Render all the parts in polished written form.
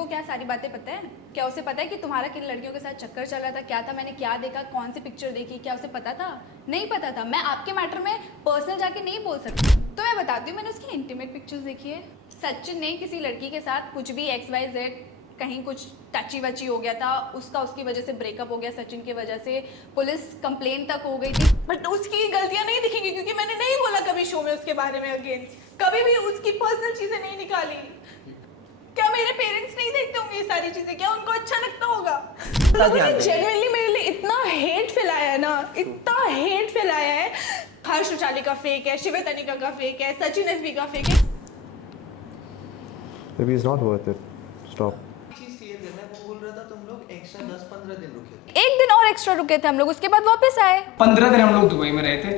को क्या सारी बातें पता है? क्या उसे पता है कि तुम्हारा किन लड़कियों के साथ चक्कर चल रहा था, क्या था, मैंने क्या देखा, कौन सी पिक्चर देखी, क्या उसे पता था? नहीं पता था। मैं आपके मैटर में पर्सनल जाके नहीं बोल सकती। तो मैं बताती हूँ, मैंने उसकी इंटीमेट पिक्चर्स देखी है। सचिन ने किसी लड़की के साथ कुछ भी XYZ कहीं कुछ टची वची हो गया था, उसकी वजह से ब्रेकअप हो गया, सचिन की वजह से पुलिस कंप्लेन तक हो गई थी, बट उसकी गलतियां नहीं दिखेंगी क्योंकि मैंने नहीं बोला कभी शो में उसके बारे में अगेंस्ट, कभी भी उसकी पर्सनल चीजें नहीं निकाली। क्या मेरे पेरेंट्स नहीं देखते होंगे ये सारी चीजें? क्या उनको अच्छा लगता होगा? लोगों ने जेन्युइनली मेरे लिए इतना हेट फैलाया है ना, इतना हेट फैलाया है। हर्ष उचाली का फेक है, शिव तनिका का फेक है, सचिन एसबी का फेक है। Maybe it's not worth it. Stop. Extra 10-15 दिन रुके। एक दिन और एक्स्ट्रा रुके थे हम लोग, उसके बाद वापस आए। 15 दिन हम लोग दुबई में रहे थे।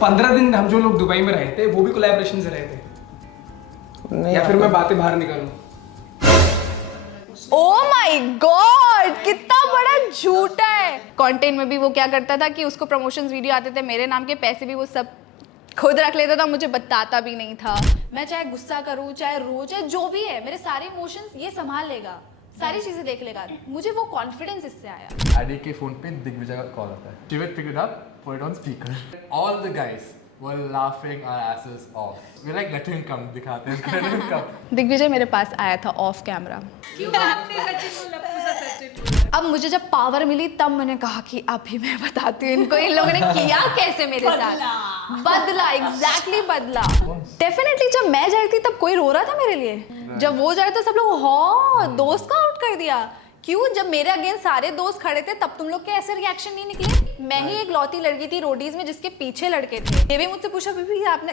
15 दिन हम जो लोग दुबई में रहे थे वो भी कोलैबोरेशन से रहे थे। या फिर मैं बातें बाहर निकालूं? ओह माय गॉड, कितना बड़ा झूठा है। कंटेंट में भी वो क्या करता था कि उसको प्रमोशंस वीडियो आते थे, मेरे नाम के पैसे भी वो सब खुद रख लेता था, मुझे बताता भी नहीं था। मैं चाहे गुस्सा करूं, चाहे रो, चाहे जो भी है, मेरे सारे इमोशंस ये संभाल लेगा, सारी चीजें देख लेगा। मुझे वो कॉन्फिडेंस इससे आया। आईडी के फोन पे दिग्विजय का कॉल आता है। Shivat picked it up, put it on speaker. All the guys were laughing our asses off. We're like, let him come, दिखाते हैं, let him come. दिग्विजय मेरे पास आया था ऑफ कैमरा। अब मुझे जब पावर मिली तब मैंने कहा कि अभी मैं बताती हूँ इनको इन लोगों ने किया कैसे मेरे साथ। बदला, एग्जैक्टली बदला। डेफिनेटली जब मैं जा रही थी तब कोई रो रहा था मेरे लिए, जब वो जा रहे थे सब लोग हाँ दोस्त का आउट कर दिया। क्यों? जब मेरे अगेंस्ट सारे दोस्त खड़े थे तब तुम लोग के ऐसे रिएक्शन नहीं निकले? मैं ही एक लौती लड़की थी रोडीज में जिसके पीछे लड़के थे। ये भी मुझसे पूछा बीबी आपने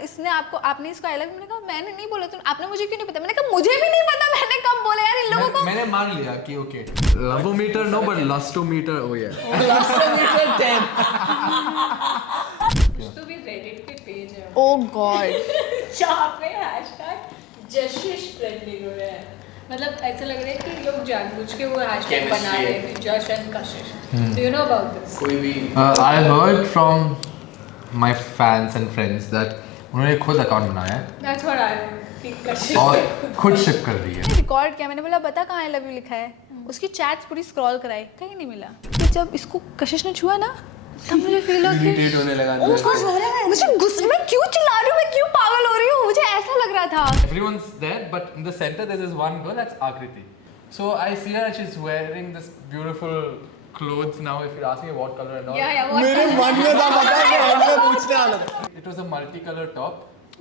इसको आई लव यू, मैंने कहा मैंने नहीं बोला, तुम आपने मुझे क्यों नहीं पता? मैंने कहा मुझे भी नहीं पता मैंने कब बोला यार इन लोगों को। मैंने मान लिया कि ओके लवोमीटर नो बट लस्टोमीटर ओ या लस्टोमीटर 10। तो भी रेडिट पे पेज है ओह गॉड जहाँ पे #जशिश ट्रेंडिंग हो रहा है। मतलब ऐसा लग रहा है कि लोग जानबूझ के वो हैशटैग बना रहे हैं कि जशन कशिश। Do you know about this? कोई भी I heard from my fans and friends that उन्होंने खुद अकाउंट बनाया है दैट्स व्हाट आई हेard कि कशिश और खुद शिप कर दी है। रिकॉर्ड किया, मैंने बोला बता कहाँ आई लव यू लिखा है, उसकी चैट्स पूरी स्क्रॉल कराई, कहीं नहीं मिला। तो जब इसको कशिश ने छुआ ना तब मुझे फील हो कि इरिटेट होने लगा। मुझे गुस्से में क्यों चिल्ला रही हूँ, मैं क्यों पागल हो रही हूँ, मुझे ऐसा लग रहा था। Everyone's there, but in the center there's this one girl that's Akriti. So I see her and she's wearing this beautiful clothes now. If you're asking me what color and all, या what मेरे मन में था पता है कि मैं पूछने वाला था। it was a multicolor top,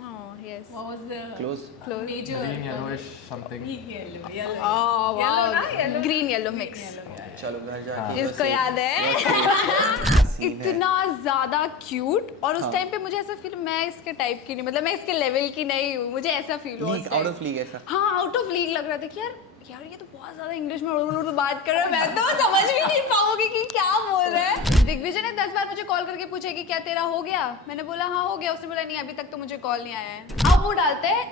Oh yes. what was the Close. major green yellowish something. yellow Oh Yellow ना, wow. yellow? Green yellow mix. चलो घर जाके इसको याद है? इतना ज्यादा क्यूट, और उस टाइम पे मुझे ऐसा फील मैं इसके टाइप की नहीं, मतलब मैं इसके लेवल की नहीं हूँ, मुझे ऐसा फील हुआ। लीग आउट ऑफ लीग ऐसा। हाँ आउट ऑफ लीग लग रहा था कि यार ये तो बहुत ज्यादा इंग्लिश में बात कर रहा है, मैं तो समझ भी नहीं पाऊंगी कि क्या बोल रहा है। दिग्विजय ने 10 बार मुझे कॉल करके पूछा कि क्या तेरा हो गया, मैंने बोला हाँ हो गया, उसने बोला नहीं अभी तक तो मुझे कॉल नहीं आया है। अब वो डालते हैं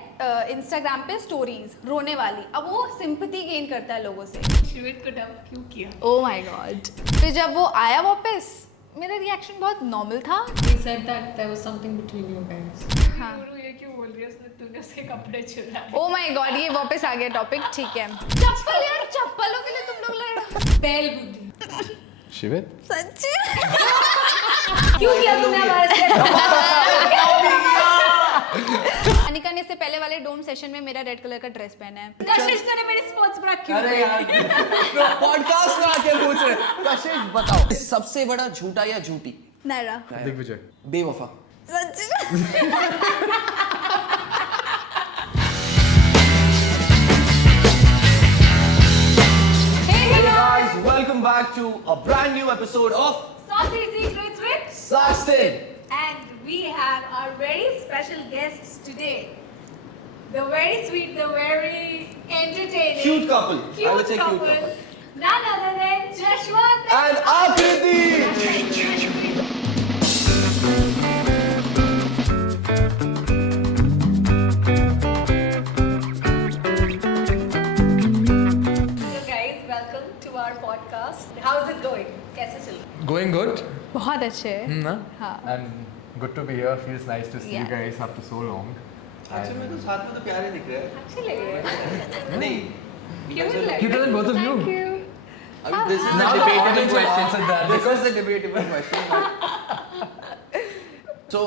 इंस्टाग्राम पे स्टोरीज रोने वाली, अब वो सिंपैथी गेन करता है लोगों से। शिविट को डब क्यों किया? Oh my God. फिर जब वो आया वापस मेरा रिएक्शन बहुत नॉर्मल था। He said that there was something between you guys. हाँ। ये क्यों बोल रही है? तूने उसके कपड़े चुराए। ओह माय गॉड, ये वापस आ गया टॉपिक, ठीक है। चप्पल यार, चप्पलों के लिए तुम लोग लड़ रहे हो। बैल बुद्धि। Shivat? सच्ची? क्यों किया तुमने हमारे अनिका ने इससे पहले वाले डोम सेशन में मेरा रेड कलर का ड्रेस पहना है। कशिश तूने मेरी स्पोर्ट्स ब्रा क्यों? अरे यार पॉडकास्ट में आके पूछ रहे कशिश बताओ सबसे बड़ा झूठा या झूठी? नायरा। Digvijay. बेवफा। सच्ची? Hey guys, welcome back to a brand new episode of Saucy Secrets with SAKSTIN. and we have our very special guests today. The very sweet, the very entertaining, Cute couple. I would say cute couple. couple. None other than Jashwanth And Akriti. So guys, welcome to our podcast. How's it going? कैसे चल रहा है? Going good? बहुत अच्छे है। ना? हाँ। And good to be here. Feels nice to see you Yeah. guys after so long. अच्छा मैं तो साथ में तो प्यारे दिख रहे हैं। अच्छे लग रहे हैं। नहीं Cuter than both of you. Thank you. I mean, this is Now a the debatable audience will question. answer that. This is a debatable question. But... So,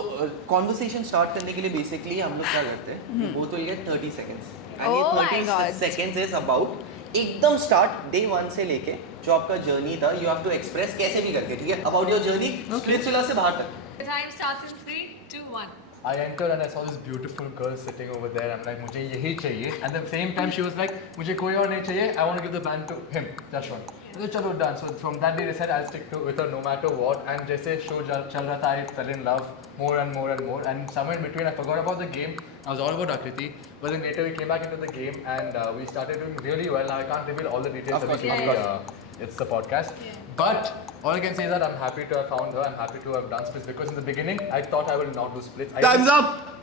conversation start करने के लिए basically हम लोग क्या करते हैं? Both will get 30 seconds. And Oh my ये 30 God. seconds is about एकदम start day 1 से लेके जो आपका journey था, you have to express कैसे भी करके, ठीक है? About your journey, Splitsvilla से बाहर तक. The time starts in 3, 2, 1. I entered and I saw this beautiful girl sitting over there. I'm like, मुझे यही चाहिए. And at the same time, she was like, मुझे कोई और नहीं चाहिए. I want to give the band to him, Jashwanth. So चलो done. So from that day, they said I'll stick to with her no matter what. And जैसे show चल रहा था, I fell in love more and more and more. And somewhere in between, I forgot about the game. I was all about Akriti. But then later we came back into the game and we started doing really well. Now I can't reveal all the details. Of course, because it's the podcast. Yeah. But all I can say is that I'm happy to have found her. I'm happy to have done splits because in the beginning I thought I would not do splits. Time's up.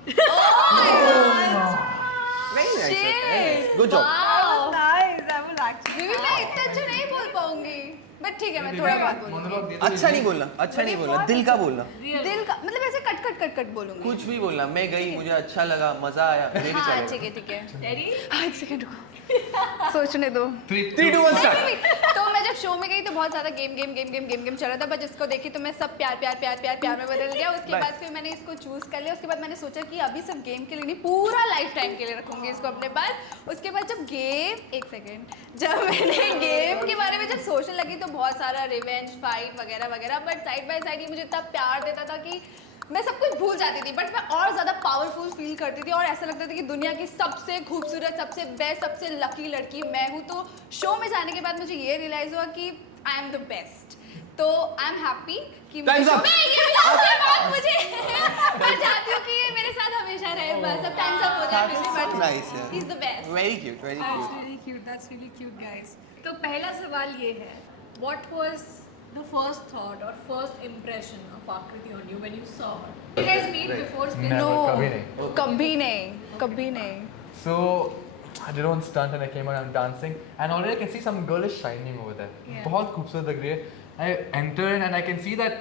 Very nice. Shit. Good job. Wow. Nice. That was actually. Maybe मैं इतना अच्छा नहीं बोल पाऊंगी but ठीक है मैं थोड़ा बहुत बोलूंगी अच्छा नहीं बोलना, अच्छा नहीं बोलना, दिल का बोलना. दिल का मतलब ऐसे कट बोलूंगी कुछ भी बोलना. मैं गई, मुझे अच्छा लगा, मजा आया, ये भी हाँ चलेगा. ठीक है Ready? हाँ एक सेकंड रुको सोचने दो 3, 2, 1 start. तो मैं जब शो में गई तो बहुत ज़्यादा गेम चल रहा था बट जिसको देखी तो मैं सब प्यार में बदल गया. उसके बाद फिर मैंने इसको चूज़ कर लिया. उसके बाद मैंने सोचा कि अभी सब गेम के लिए नहीं पूरा लाइफ टाइम के लिए रखूंगी इसको अपने पास. उसके बाद जब जब मैंने गेम के बारे में जब सोचने लगी तो बहुत सारा रिवेंज फाइट वगैरह बट साइड बाय साइड ये मुझे इतना प्यार देता था कि मैं सब कुछ भूल जाती थी बट मैं और ज़्यादा पावरफुल फील करती थी और ऐसा लगता था कि दुनिया की सबसे खूबसूरत सबसे बेस्ट सबसे लकी लड़की मैं हूँ. तो शो में जाने के बाद मुझे ये रियलाइज़ हुआ कि आई एम द बेस्ट. तो आई एम हैप्पी कि Time's up. मुझे मैं चाहती हूँ कि ये मेरे साथ हमेशा रहे. बस अब टाइम्स अप हो जाए but Nice, yeah. He is the best. Very cute, very That's cute. really cute. That's really cute, guys. तो पहला सवाल ये है, what was the first thought or first impression of Akriti on you when you saw her? You guys meet Right. before split? Never. No कभी नहीं. कभी नहीं. So I did one stunt and I came out. I'm dancing and already I can see some girl is shining over there. Yeah. बहुत खूबसूरत लग रही है. I enter in and I can see that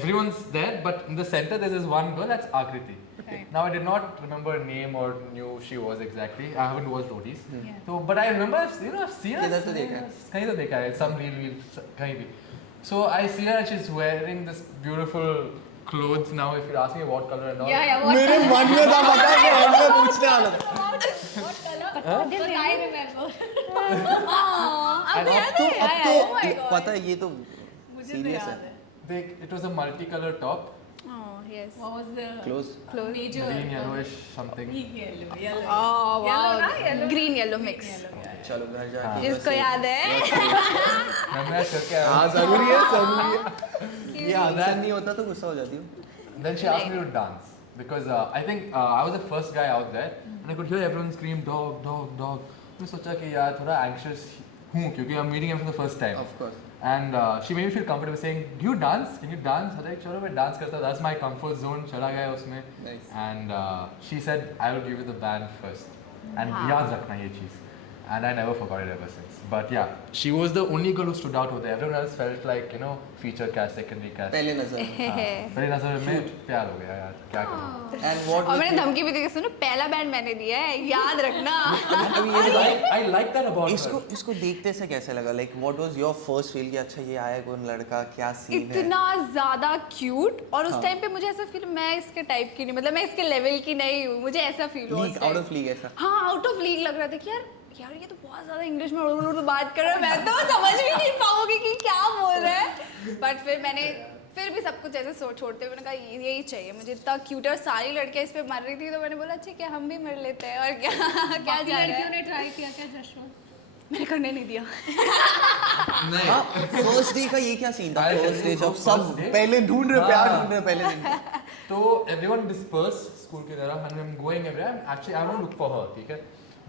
everyone's there, but in the center there's this one girl that's Akriti. Right. Now I did not remember her name or knew she was exactly. I haven't watched ODs. Yeah. So, but I remember, I've seen her. किधर तो देखा है? कहीं तो देखा है. Some reel, कहीं भी. So I see her and she's wearing this beautiful clothes. Now, if you ask me what color and all. Yeah. What मेरे color? मन में था पता है कि end में पूछने वाला था. What color? Because I remember. अब याद है अब Oh my तो God. पता है ये तो मुझे तो serious याद है. है. It was a multicolor top. Yes What was the Close. major? Green, yellowish, something. Yellow. Oh, Yellow wow. ना? Yellow. Green yellow mix. Yellow, yeah. चलो घर जाके. हाँ. जिसको याद है Memorize करके आया हाँ हूँ. जरूरी है. ये याद नहीं होता तो गुस्सा हो जाती हूँ. Then she asked me to dance because I think I was the first guy out there and I could hear everyone scream dog. मैं सोचा कि यार थोड़ा anxious हूँ क्योंकि I'm meeting him for the first time. Of course. And she made me feel comfortable saying, "Do you dance? Can you dance?" I was like, "चलो मैं dance करता हूँ." That's my comfort zone. चला गया उसमें. Nice. And she said, "I will give you the band first." And Wow. याद रखना ये चीज़. And I never forgot it ever since. But yeah, she was the only girl who stood out over there. Everyone else felt like, you know, feature cast, secondary cast. पहले नजर. हाँ, पहली नजर में प्यार हो गया यार. क्या करूँ? And what और was मैंने the- धमकी भी दी कि सुनो पहला बैंड मैंने दिया है याद रखना. I like that about इसको her. इसको देखते से कैसे लगा? Like what was your first feel कि अच्छा ये आया कौन लड़का क्या सीन है? इतना ज्यादा क्यूट और उस हाँ. टाइम पे मुझे ऐसा फील मैं इसके टाइप की नहीं मतलब मैं इसके लेवल की नहीं हूँ. मुझे ऐसा फील हुआ League, out of league ऐसा. हाँ आउट ऑफ लीग लग रहा था कि यार ये तो बहुत ज्यादा इंग्लिश में बात कर रहा है. मैं तो समझ भी नहीं पाऊंगी कि क्या बोल रहा है. बट फिर भी सब कुछ ऐसे छोड़ते हुए मैंने कहा यही चाहिए मुझे. इतना क्यूट है और सारी लड़कियां इस पे मर रही थी तो मैंने बोला ठीक है हम भी मर लेते हैं और क्या क्या बाकी जा रहा लड़कियों है. ने ट्राई किया क्या जशवंत? मैंने करने नहीं दिया. फर्स्ट डे का ये क्या सीन था? I'll tell first day you, जब first सब day- पहले ढूंढ रहे प्यार हाँ. ढूंढ रहे पहले दिन. तो everyone dispersed school की तरफ and I'm going everywhere. Actually, I want to look for her, ठीक है?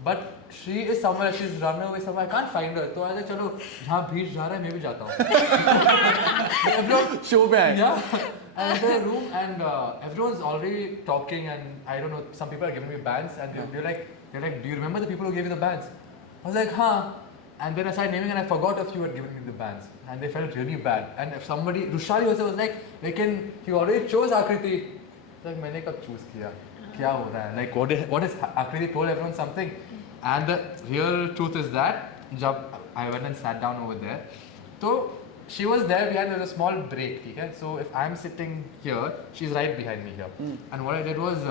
But she is somewhere. She's run away somewhere. I can't find her. तो ऐसे चलो जहाँ भीड़ जा रहा है मैं भी जाता हूँ. Everyone शो पे आए. Yeah. I enter a room and everyone's already talking and I don't know. Some people are giving me bands and they're like, do you remember the people who gave you the bands? I was like, huh. And then I started naming and I forgot a few had given me the bands and they felt really bad. And if somebody, Rushali also was like, he already chose Akriti. Like, मैंने कब choose किया? क्या हो रहा है? Like, what is Akriti told everyone something? And the real truth is that जब I went and sat down over there, तो she was there behind. There was a small break, ठीक है? So if I'm sitting here, she's right behind me here. And what I did was,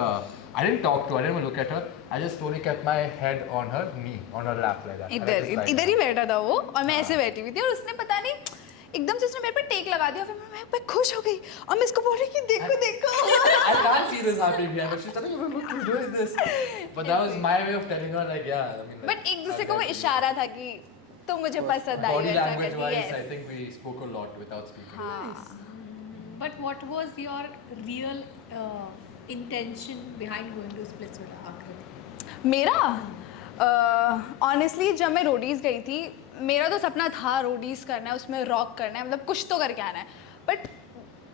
I didn't talk to her, I didn't even look at her. I just slowly kept my head on her knee, on her lap like that. And I just lied इधर ही down. बैठा था वो और मैं ऐसे बैठी हुई थी और उसने पता नहीं एकदम से उसने मेरे पे टेक लगा दिया, फिर मैं खुश हो गई और मैं इसको बोल रही कि देखो देखो I can't see this happening behind, but she's telling me, look, you're doing this. But that was my way of telling her, like, yeah. I mean, like, but एक दूसरे को वो इशारा था कि तो मुझे पसंद आई body ऐसा language करके, wise, yes. I think we spoke a lot without speaking. हाँ But what was your real intention behind going to splits with Akriti? मेरा ऑनेस्टली जब मैं रोडीज़ गई थी मेरा तो सपना था रोडीज़ करना है, उसमें रॉक करना है, मतलब कुछ तो करके आना है, बट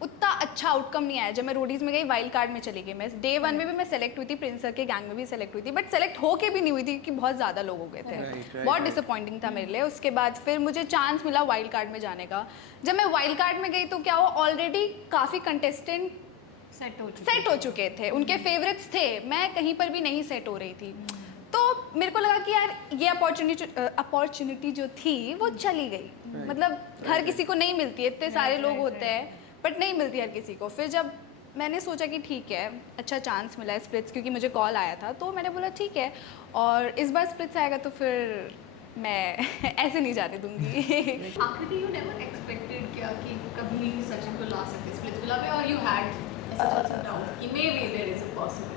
उतना अच्छा आउटकम नहीं आया। जब मैं रोडीज़ में गई वाइल्ड कार्ड में चली गई, मैं डे 1 में भी मैं सेलेक्ट हुई थी, प्रिंस सर के गैंग में भी सेलेक्ट हुई थी, बट सेलेक्ट होके भी नहीं हुई थी क्योंकि बहुत ज़्यादा लोग हो गए थे। बहुत डिसअपॉइंटिंग था मेरे लिए। उसके बाद फिर मुझे चांस मिला वाइल्ड कार्ड में जाने का। जब मैं वाइल्ड कार्ड में गई तो क्या हुआ, ऑलरेडी काफ़ी कंटेस्टेंट सेट हो चुके थे, उनके फेवरेट्स थे, मैं कहीं पर भी नहीं सेट हो रही थी। तो मेरे को लगा कि यार ये अपॉर्चुनिटी जो थी वो चली गई, मतलब हर किसी को नहीं मिलती है, इतने सारे लोग होते हैं बट नहीं मिलती हर किसी को। फिर जब मैंने सोचा कि ठीक है अच्छा चांस मिला है स्प्लिट्स, क्योंकि मुझे कॉल आया था, तो मैंने बोला ठीक है, और इस बार स्प्लिट्स आएगा तो फिर मैं ऐसे नहीं जाने दूंगी। Akriti, you never expected क्या कि कभी सचिन को ला सकते स्प्लिट्स विला में, और you had ऐसा doubt कि maybe there is a possibility.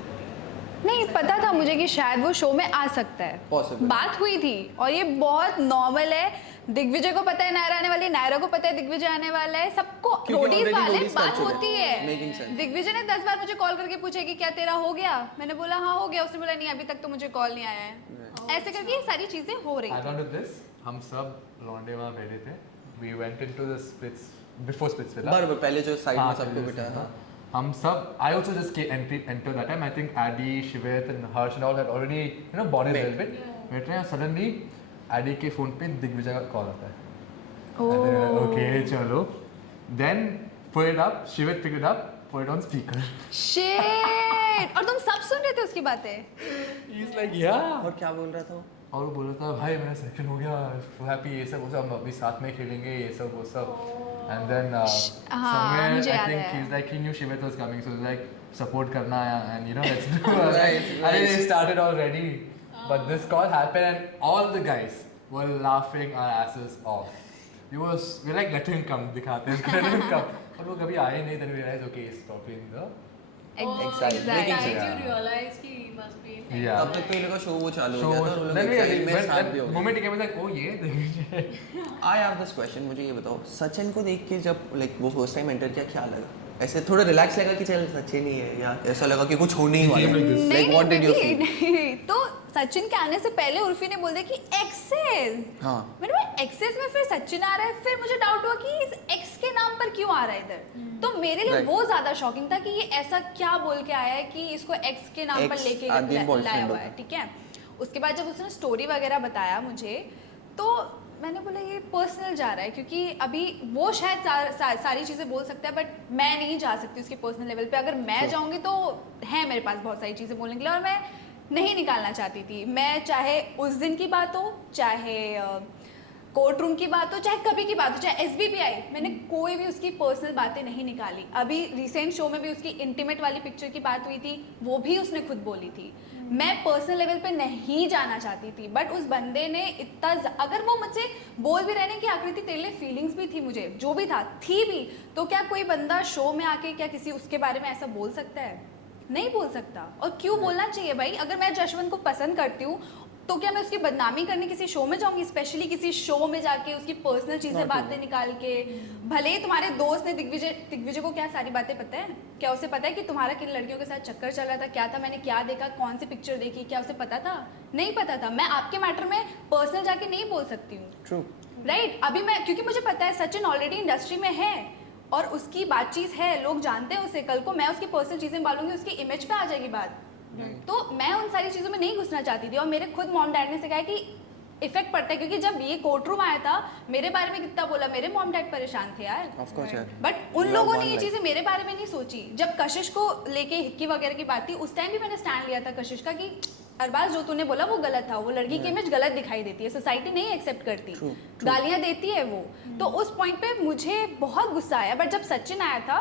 नहीं पता था मुझे कि शायद वो शो में आ सकता है, Possible. बात हुई थी, और ये बहुत नॉर्मल है। दिग्विजय को पता है नायरा आने वाली है, नायरा को पता है दिग्विजय आने वाला है, सबको क्योंकि रोडीज already वाले roadies कर बात चुके होती हैं। Making है। sense. दिग्विजय ने 10 बार मुझे कॉल करके पूछा कि क्या तेरा हो गया, मैंने बोला हाँ हो गया, उसने बोला नहीं अभी तक तो मुझे कॉल नहीं आया है। ऐसे करके ये सारी चीजें हो रही Add थी। on to this, हम सब लौंडे वहाँ बैठे थे. We went into the splits before splits villa. बराबर पहले जो साइड में हाँ, सबको पहले बिठाया से, था। हम सब, I also just entered that time. I think Addy, Shivit and Harsh and all had already, bonded a little bit. बैठ रहे हैं, suddenly Addy के phone पे दिग्विजय का कॉल आता है. And then we're like, okay, चलो. Then put it up, Shivit picked it up, put it on speaker. Shit! और तुम सब सुन रहे थे उसकी बातें? He's like, yeah. और क्या बोल रहा था वो? और वो बोल रहा था भाई मेरा सिलेक्शन हो गया, हैप्पी, ये सब वो सब, हम अभी साथ में खेलेंगे, ये सब वो सब. And then somewhere मुझे I याद think है। he's like, he knew Shivit was coming, so he's like, support karna and let's do it. Right, And then it started already. But this call happened and all the guys were laughing our asses off. We're like, let him come, दिखाते हैं, let him come. और वो कभी आए नहीं, then we realized, okay, he's probably in the... Exactly. That Making time sense. you realize कि he must be in Yeah. तब तक तो ये लोग का शो वो चालू So हो गया था, और then लोग excitement start भी we हो गए। moment he came, I was like, oh ये I have this question, मुझे ये बताओ, सचिन को देख के जब वो फर्स्ट टाइम एंटर किया क्या लगा? ऐसे थोड़ा रिलैक्स लगा कि चल सचिन ही है, या ऐसा लगा कि कुछ होने ही वाला है? नहीं Like what did you feel? नहीं, तो सचिन के आने से पहले उर्फी ने बोल दिया कि एक्सेस। हाँ। मैंने बोला एक्सेस में फिर सचिन आ रहा है, फिर मुझे डाउट हुआ कि इस एक्स के नाम पर क्यों आ रहा है इधर। तो मेरे लिए Right. वो ज्यादा शॉकिंग था कि ये ऐसा क्या बोल के आया है कि इसको एक्स के नाम पर Ex लेके आदमी लाया boyfriend हुआ है, होता। ठीक है। उसके बाद जब उसने स्टोरी वगैरह बताया मुझे, तो मैंने बोला ये पर्सनल जा रहा है, क्योंकि अभी वो शायद सारी चीज़ें बोल सकता है बट मैं नहीं जा सकती उसके पर्सनल लेवल पे। अगर मैं जाऊंगी तो है मेरे पास बहुत सारी चीज़ें बोलने के लिए, और मैं नहीं निकालना चाहती थी। मैं चाहे उस दिन की बात हो, चाहे कोर्ट रूम की बात हो, चाहे कभी की बात हो, चाहे SBPI, मैंने कोई भी उसकी पर्सनल बातें नहीं निकाली। अभी रिसेंट शो में भी उसकी इंटीमेट वाली पिक्चर की बात हुई थी, वो भी उसने खुद बोली थी। मैं पर्सनल लेवल पे नहीं जाना चाहती थी, बट उस बंदे ने इतना अगर वो मुझे बोल भी रहे हैं कि आकृति तेरे लिए फीलिंग्स भी थी, मुझे जो भी था थी भी, तो क्या कोई बंदा शो में आके क्या किसी उसके बारे में ऐसा बोल सकता है? नहीं बोल सकता। और क्यों बोलना चाहिए भाई? अगर मैं जशवंत को पसंद करती हूँ तो क्या मैं उसकी बदनामी करने किसी शो में जाऊंगी? स्पेशली किसी शो में जाके उसकी पर्सनल चीजें बातें निकाल के। भले ही तुम्हारे दोस्त ने दिग्विजय को क्या सारी बातें पता है? क्या उसे पता है कि तुम्हारा किन लड़कियों के साथ चक्कर चल रहा था, क्या था, मैंने क्या देखा, कौन सी पिक्चर देखी, क्या उसे पता था? नहीं पता था। मैं आपके मैटर में पर्सनल जाके नहीं बोल सकती हूँ, True. राइट? अभी मैं, क्योंकि मुझे पता है सचिन ऑलरेडी इंडस्ट्री में है और उसकी बातचीत है, लोग जानते हैं उसे। कल को मैं उसकी पर्सनल चीजें डालूंगी, उसकी इमेज पे आ जाएगी बात। तो मैं उन सारी चीज़ों में नहीं घुसना चाहती थी, और मेरे खुद मॉम डैड ने सिखाया कि इफेक्ट पड़ता है, क्योंकि जब ये कोर्ट रूम आया था मेरे बारे में कितना बोला, मेरे मॉम डैड परेशान थे यार। Of course, यार। बट उन लोगों ने ये चीज़ें मेरे बारे में नहीं सोची। जब कशिश को लेके हिक्की वगैरह की बात थी, उस टाइम भी मैंने स्टैंड लिया था कशिश का कि अरबाज जो तूने बोला वो गलत था, वो लड़की की इमेज गलत दिखाई देती है, सोसाइटी नहीं एक्सेप्ट करती, गालियाँ देती है वो। तो उस पॉइंट पे मुझे बहुत गुस्सा आया, बट जब सचिन आया था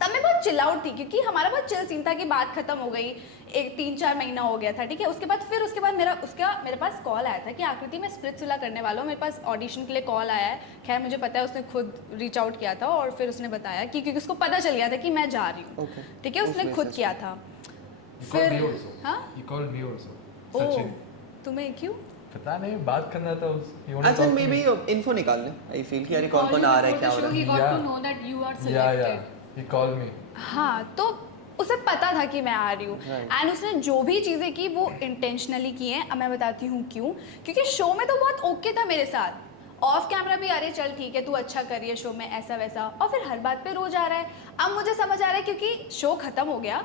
तब मैं बहुत चिल आउट थी, क्योंकि हमारा बहुत चिल सीन था कि बात खत्म हो गई, एक 3-4 महीना हो गया था, ठीक है। उसके बाद मेरे पास कॉल आया था कि आकृति मैं स्प्लिट विला करने वाला हूँ, मेरे पास ऑडिशन के लिए कॉल आया है। खैर मुझे पता है उसने खुद रीच आउट किया था और फिर उसने बताया कि क्योंकि उसको पता चल गया था कि मैं जा रही हूँ, ठीक है, उसने खुद किया था। फिर हाँ तुम्हें क्यों पता नहीं, बात करना था अच्छा मे बी इन्फो निकालने, आई फील कि अरे कौन आ रहा है, क्या हो रहा है। He got to know that you are selected. he called me. हाँ, तो उसे पता था कि मैं आ रही हूँ, एंड उसने जो भी चीज़ें की वो इंटेंशनली की हैं। अब मैं बताती हूँ क्यों, क्योंकि शो में तो बहुत ओके था मेरे साथ, ऑफ कैमरा भी अरे चल ठीक है तू अच्छा कर रही है शो में, ऐसा वैसा, और फिर हर बात पे रोज आ रहा है। अब मुझे समझ आ रहा है क्योंकि शो खत्म हो गया,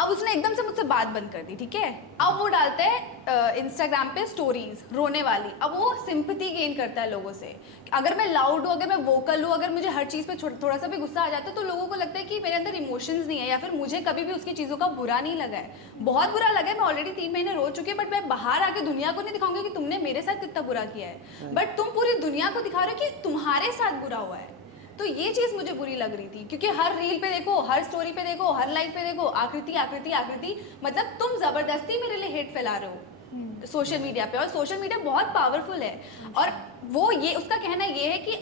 अब उसने एकदम से मुझसे बात बंद कर दी, ठीक है। अब वो डालता है इंस्टाग्राम पे स्टोरीज रोने वाली, अब वो सिंपैथी गेन करता है लोगों से। अगर मैं लाउड हूँ, अगर मैं वोकल हूँ, अगर मुझे हर चीज़ पे थोड़ा सा भी गुस्सा आ जाता है तो लोगों को लगता है कि मेरे अंदर इमोशंस नहीं है, या फिर मुझे कभी भी उसकी चीज़ों का बुरा नहीं लगा है। बहुत बुरा लगा है, मैं ऑलरेडी 3 महीने रो चुकी हूँ, बट मैं बाहर आके दुनिया को नहीं दिखाऊंगी कि तुमने मेरे साथ कितना बुरा किया है, बट तुम पूरी दुनिया को दिखा रहे हो कि तुम्हारे साथ बुरा हुआ है। तो ये चीज़ मुझे बुरी लग रही थी, क्योंकि हर रील पे देखो, हर स्टोरी पे देखो, हर लाइव पे देखो आकृति आकृति आकृति, मतलब तुम जबरदस्ती मेरे लिए हेट फैला रहे हो सोशल मीडिया पे, और सोशल मीडिया बहुत पावरफुल है। और वो ये उसका कहना ये है कि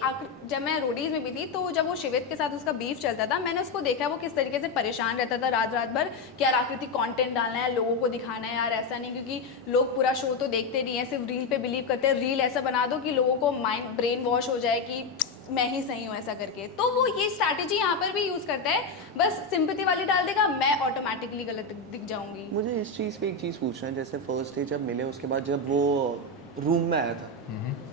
जब मैं रोडीज में भी थी तो जब वो शिवित के साथ उसका बीफ चलता था, मैंने उसको देखा वो किस तरीके से परेशान रहता था रात रात भर कि यार आकृति कंटेंट डालना है, लोगों को दिखाना है, यार ऐसा नहीं, क्योंकि लोग पूरा शो तो देखते नहीं है, सिर्फ रील पे बिलीव करते हैं, रील ऐसा बना दो कि लोगों को माइंड ब्रेन वॉश हो जाए कि मैं ही सही हूँ ऐसा करके। तो वो ये स्ट्रैटेजी यहाँ पर भी यूज़ करता है, बस सिंपैथी वाली डाल देगा, मैं ऑटोमेटिकली गलत दिख जाऊंगी। मुझे इस चीज़ पे एक चीज़ पूछना है, जैसे फर्स्ट डे जब मिले उसके बाद जब वो रूम में आया था,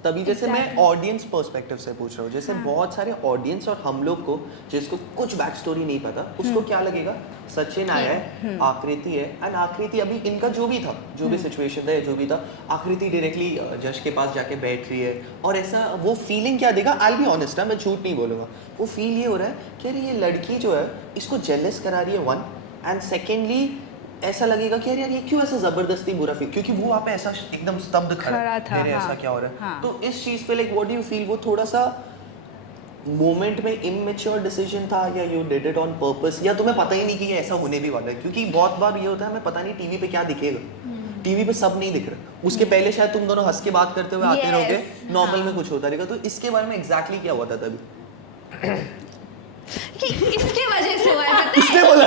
तभी जैसे मैं ऑडियंस पर्सपेक्टिव से पूछ रहा हूँ, जैसे बहुत सारे ऑडियंस और हम लोग को जिसको कुछ बैक स्टोरी नहीं पता उसको क्या लगेगा, सचिन आया है, आकृति है, एंड आकृति अभी इनका जो भी था, जो भी सिचुएशन था या जो भी था, आकृति डायरेक्टली जश के पास जाके बैठ रही है, और ऐसा वो फीलिंग क्या देगा, आई बी ऑनेस्ट मैं झूठ नहीं बोलूँगा, वो फील ये हो रहा है कि अरे ये लड़की जो है इसको जेलस करा रही है, वन, एंड सेकेंडली ऐसा लगेगा कि यार ये क्यों ऐसा जबरदस्ती बुरा फील, क्योंकि वो वहाँ पे ऐसा एकदम स्तब्ध खड़ा था, मेरे ऐसा क्या हो रहा है। हाँ। तो इस चीज पे like what do you feel, वो थोड़ा सा मोमेंट में इमेच्योर डिसीजन था या you did it on purpose, या तुम्हें पता ही नहीं कि ये ऐसा होने भी वाला है, क्योंकि बहुत बार ये होता है हमें पता नहीं टीवी पे क्या दिखेगा, टीवी पे सब नहीं दिख रहा, उसके पहले शायद तुम दोनों हंस के बात करते हुए आते रहोगे, नॉर्मल में कुछ होता रहेगा। तो इसके बारे में एग्जैक्टली क्या हुआ था तभी कि इसके वजह से हुआ है, पता है? इसने बोला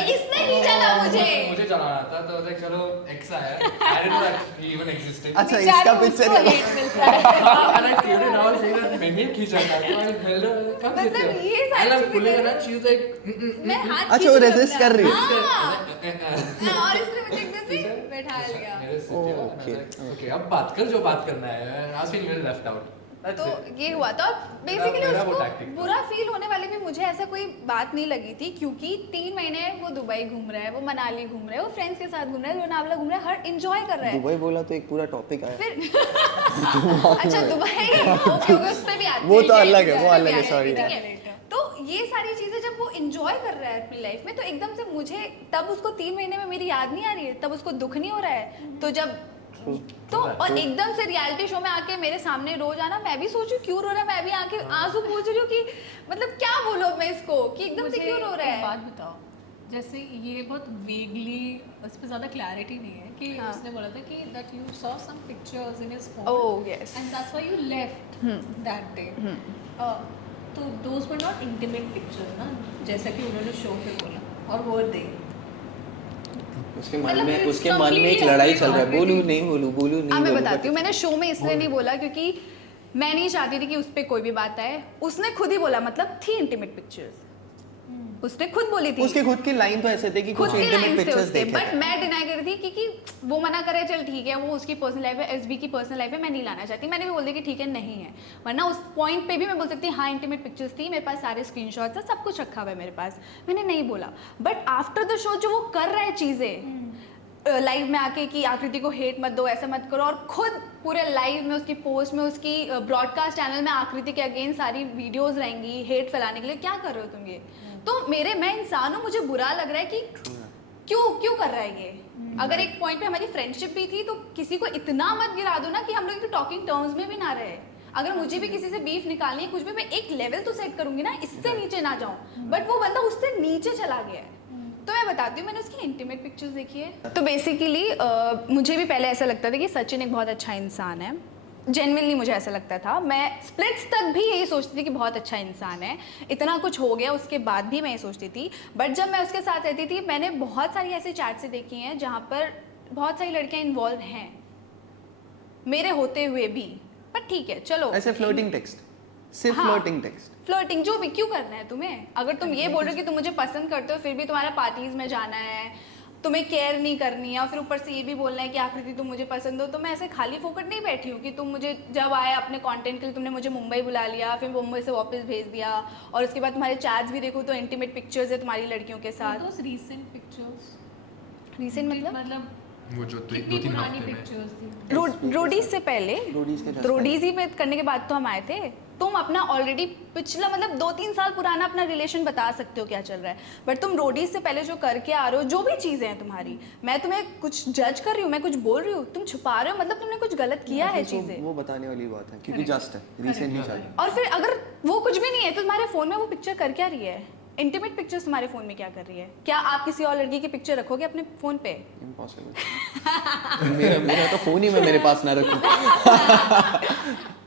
इसने नहीं जाना मुझे चलाना था, तो लाइक चलो एक्स आया, I didn't know that he even existed. अच्छा इसका पिक्चर है, and I came in now saying that मैंने खींचा था, तो I held her, कब मतलब खींचा, ये सारी and I'm चीजें pulling her कर- and she was like मैं हाथ अच्छा वो रेजिस्ट कर रही है, हाँ, और इसने मुझे एकदम से बैठा लिया। मेरे से ओके अब बात कर जो बात करना है, I was feeling very left out. तो ये हुआ था, और बेसिकली मेरा वो उसको tactic था। बुरा फील होने वाले में मुझे ऐसा कोई बात नहीं लगी थी, क्योंकि 3 महीने वो दुबई घूम रहा है, वो मनाली घूम रहा है, वो फ्रेंड्स के साथ घूम रहा है, लोनावला घूम रहा है, हर एंजॉय कर रहा है। दुबई बोला तो एक पूरा टॉपिक आया, फिर अच्छा दुबई ओके उस पे भी आते हैं, वो तो ठीक अलग है, उस वो पे अलग भी है, आते हैं, sorry ठीक है। तो ये सारी चीजें जब वो एंजॉय कर रहा है अपनी लाइफ में, तो एकदम से मुझे तब उसको 3 महीने में मेरी याद नहीं आ रही है, तब उसको दुख नहीं हो रहा है, तो जब तो और एकदम से रियलिटी शो में आके मेरे सामने रोज आना, मैं भी सोचूं क्यों रो रहा है, मैं भी आके आंसू पूछ रही हूँ कि मतलब क्या बोलो मैं इसको कि एकदम से क्यों रो रहा है। बात बताओ, जैसे ये बहुत वेगली, उस पर ज़्यादा क्लैरिटी नहीं है कि हाँ। उसने बोला था कि that you saw some pictures in his phone, oh yes, and that's why you left that day. तो those were not intimate pictures ना, जैसा कि उन्होंने शो पे बोला, और वो दे उसके मन मतलब में it's उसके मन में एक completely लड़ाई opposite चल रहा है, बात है। बोलूं नहीं बोलूं, बोलूं नहीं मैं बोलूं, बताती हूँ, मैंने शो में इसलिए नहीं बोला क्योंकि मैं नहीं चाहती थी कि उस पर कोई भी बात आए, उसने खुद ही बोला, मतलब थी इंटीमेट पिक्चर्स, उसने खुद बोली थी, उसके खुद की लाइन तो ऐसे थे कि खुद कुछ की इंटीमेट लाइन से पिक्चर्स उसके, देखे बट मैं डिनाई कर रही थी क्योंकि वो मना करे, चल ठीक है वो उसकी पर्सनल लाइफ है, एसबी की पर्सनल लाइफ है, मैं नहीं लाना चाहती, मैंने भी बोल दिया कि ठीक है नहीं है, वरना उस पॉइंट पे भी मैं बोल सकती हाँ इंटीमेट पिक्चर्स थी, मेरे पास सारे स्क्रीनशॉट्स है, सब कुछ रखा हुआ है मेरे पास, मैंने नहीं बोला। बट आफ्टर द शो जो वो कर रहा है चीज़ें लाइव में आके कि आकृति को हेट मत दो, ऐसा मत करो, और खुद पूरे लाइव में उसकी पोस्ट में उसकी ब्रॉडकास्ट चैनल में आकृति के अगेंस्ट सारी वीडियोस रहेंगी हेट फैलाने के लिए, क्या कर रहे हो तुम ये। तो मैं इंसान हूँ, मुझे बुरा लग रहा है कि क्यों कर रहा है ये? अगर एक पॉइंट पे हमारी फ्रेंडशिप भी थी तो किसी को इतना मत गिरा दो ना कि हम लोग टॉकिंग टर्म्स में भी ना रहे। अगर मुझे भी किसी से बीफ निकालनी है कुछ भी, मैं एक लेवल तो सेट करूंगी ना, इससे नीचे ना जाऊं। बट वो बंदा उससे नीचे चला गया है। तो मैं बताती हूँ, मैंने उसकी इंटीमेट पिक्चर्स देखी है। तो बेसिकली मुझे भी पहले ऐसा लगता था कि सचिन एक बहुत अच्छा इंसान है। जेन्युइनली मुझे ऐसा लगता था। मैं स्प्लिट्स तक भी यही सोचती थी कि बहुत अच्छा इंसान है। इतना कुछ हो गया उसके बाद भी मैं ये सोचती थी। बट जब मैं उसके साथ रहती थी, मैंने बहुत सारी ऐसी चैट्स देखी हैं जहाँ पर बहुत सारी लड़कियाँ इन्वॉल्व हैं, मेरे होते हुए भी। पर ठीक है, चलो। ऐसे फ्लोटिंग टेक्स्ट, सिर्फ फ्लोटिंग टेक्स्ट, फ्लर्टिंग जो भी क्यों करना है तुम्हें? अगर तुम ये बोल रहे हो कि तुम मुझे पसंद करते हो फिर भी तुम्हारा पार्टीज में जाना है, तुम्हें केयर नहीं करनी है, और फिर ऊपर से ये भी बोलना है कि आकृति तुम मुझे पसंद हो, तो मैं ऐसे खाली फोकट नहीं बैठी हूँ कि तुम मुझे जब आए अपने कंटेंट के लिए तुमने मुझे मुंबई बुला लिया, फिर मुंबई से वापस भेज दिया, और उसके बाद तुम्हारे चैट्स भी देखो तो इंटीमेट पिक्चर्स है तुम्हारी लड़कियों के साथ। रीसेंट पिक्चर्स, रीसेंट मतलब वो जो कितनी 2-3 पुरानी हफ्ते में पिक्चर्स थी? रोडीज से पहले, रोडीज के रोडीज ही पे करने के बाद तो हम आए थे। तुम अपना ऑलरेडी पिछला मतलब 2-3 साल पुराना अपना रिलेशन बता सकते हो क्या चल रहा है, बट तुम रोडीज से पहले जो करके आ रहे हो, जो भी चीज़ें हैं तुम्हारी, मैं तुम्हें कुछ जज कर रही हूँ, मैं कुछ बोल रही हूँ, तुम छुपा रहे हो, मतलब तुमने कुछ गलत किया है चीज़ें। वो बताने वाली बात है क्योंकि जस्ट है, रीसेंट नहीं चल। और फिर अगर वो कुछ भी नहीं है तो तुम्हारे फ़ोन में वो पिक्चर कर क्या रही है? इंटीमेट पिक्चर्स तुम्हारे फ़ोन में क्या कर रही है? क्या आप किसी और लड़की की पिक्चर रखोगे अपने फ़ोन पे? इम्पॉसिबल। मेरा तो फ़ोन ही मैं मेरे पास ना रखूं।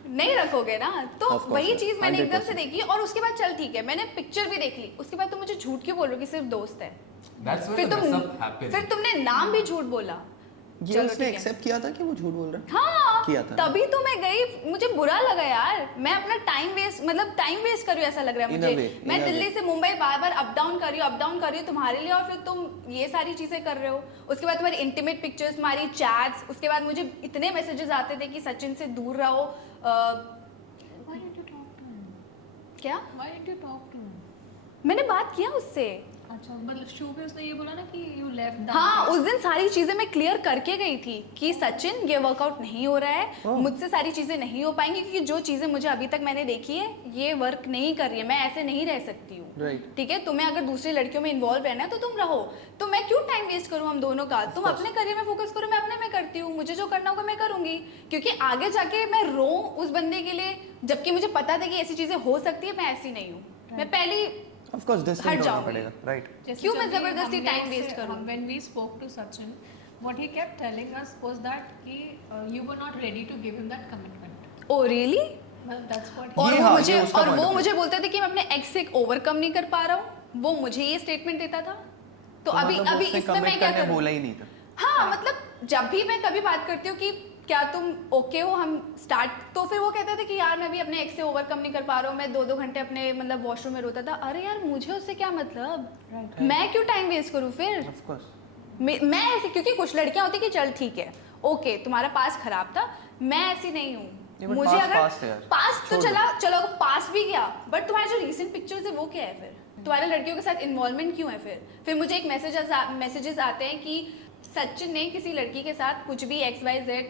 नहीं रखोगे ना, तो Of course, वही चीज़ मैंने एकदम 100%। से देखी। और उसके बाद चल ठीक है, मैंने पिक्चर भी देख ली, उसके बाद तुम मुझे झूठ क्यों बोल रहे हो कि सिर्फ दोस्त है? That's where फिर the mess तुम up happened. फिर तुमने नाम भी झूठ बोला। ये चलो उसने ठीक है। एक्सेप्ट किया था कि वो झूठ बोल रहा है? हाँ, किया था। तभी तो मैं गई, मुझे बुरा लगा यार। मैं अपना टाइम वेस्ट कर रही हूँ ऐसा लग रहा है In a मुझे। way, मैं in a दिल्ली way। से मुंबई बार अप डाउन कर रही हूँ तुम्हारे लिए, और फिर तुम ये सारी चीजें कर रहे हो। उसके बाद तुम्हारी इंटीमेट पिक्चर्स, तुम्हारी चैट्स, उसके बाद मुझे इतने मैसेजेस आते थे कि सचिन से दूर रहो। Why did you talk to him? क्या Why did you talk to him? मैंने बात किया उससे? अच्छा, मतलब शो पे उसने ये बोला ना कि you left that. हाँ, उस दिन सारी चीजें मैं क्लियर करके गई थी कि सचिन ये वर्कआउट नहीं हो रहा है, मुझसे सारी चीजें नहीं हो पाएंगी, क्योंकि जो चीजें मुझे अभी तक मैंने देखी है ये वर्क नहीं कर रही है, मैं ऐसे नहीं रह सकती हूँ। Right. ठीक है, तुम्हें अगर दूसरी लड़कियों में इन्वॉल्व रहना है तो तुम रहो, तो मैं क्यों टाइम वेस्ट करूँ हम दोनों का? तुम अपने करियर में फोकस करो, मैं अपने में करती हूँ, मुझे जो करना होगा मैं करूंगी, क्योंकि आगे जाके मैं रो उस बंदे के लिए, जबकि मुझे पता था कि ऐसी चीजें हो सकती है। मैं ऐसी नहीं हूँ, मैं पहली Of course, डिस्टेंस हट होना जाओगी। पड़ेगा, राइट? जैसे क्यों मैं जब भी जबरदस्ती हम time लोग waste से- करूं? When we spoke to Sachin, what he kept telling us was that कि you were not ready to give him that commitment. Oh really? Well, that's what he और ये वो हाँ, मुझे ये उसका और point वो है। मुझे बोलते थे कि मैं अपने एक्स से ओवरकम नहीं कर पा रहा हूँ, वो मुझे ये स्टेटमेंट देता था। तो अभी मतलब अभी उसने इसमें मैं commit क्या करने करूँ? बोला ही नहीं था। हाँ, मतलब जब भी मैं कभी बात करती हूँ कि क्या तुम ओके हो हम स्टार्ट, तो फिर वो कहते थे कि यार मैं भी अपने एक्स से ओवरकम नहीं कर पा रहा हूँ, मैं 2-2 घंटे अपने मतलब वॉशरूम में रोता था। अरे यार, मुझे उससे क्या मतलब? मैं क्यों टाइम वेस्ट करूँ फिर? Of course. मैं ऐसी, क्योंकि कुछ लड़कियां होती कि चल ठीक है, ओके तुम्हारा पास खराब था, मैं ऐसी नहीं हूँ। ये but मुझे past अगर past है यार। पास तो छोड़ दो। चलो पास भी गया, बट तुम्हारे जो रीसेंट पिक्चर्स है वो क्या है फिर? तुम्हारे लड़कियों के साथ इन्वॉल्वमेंट क्यों है फिर मुझे एक मैसेजेस आते हैं कि सचिन ने किसी लड़की के साथ कुछ भी XYZ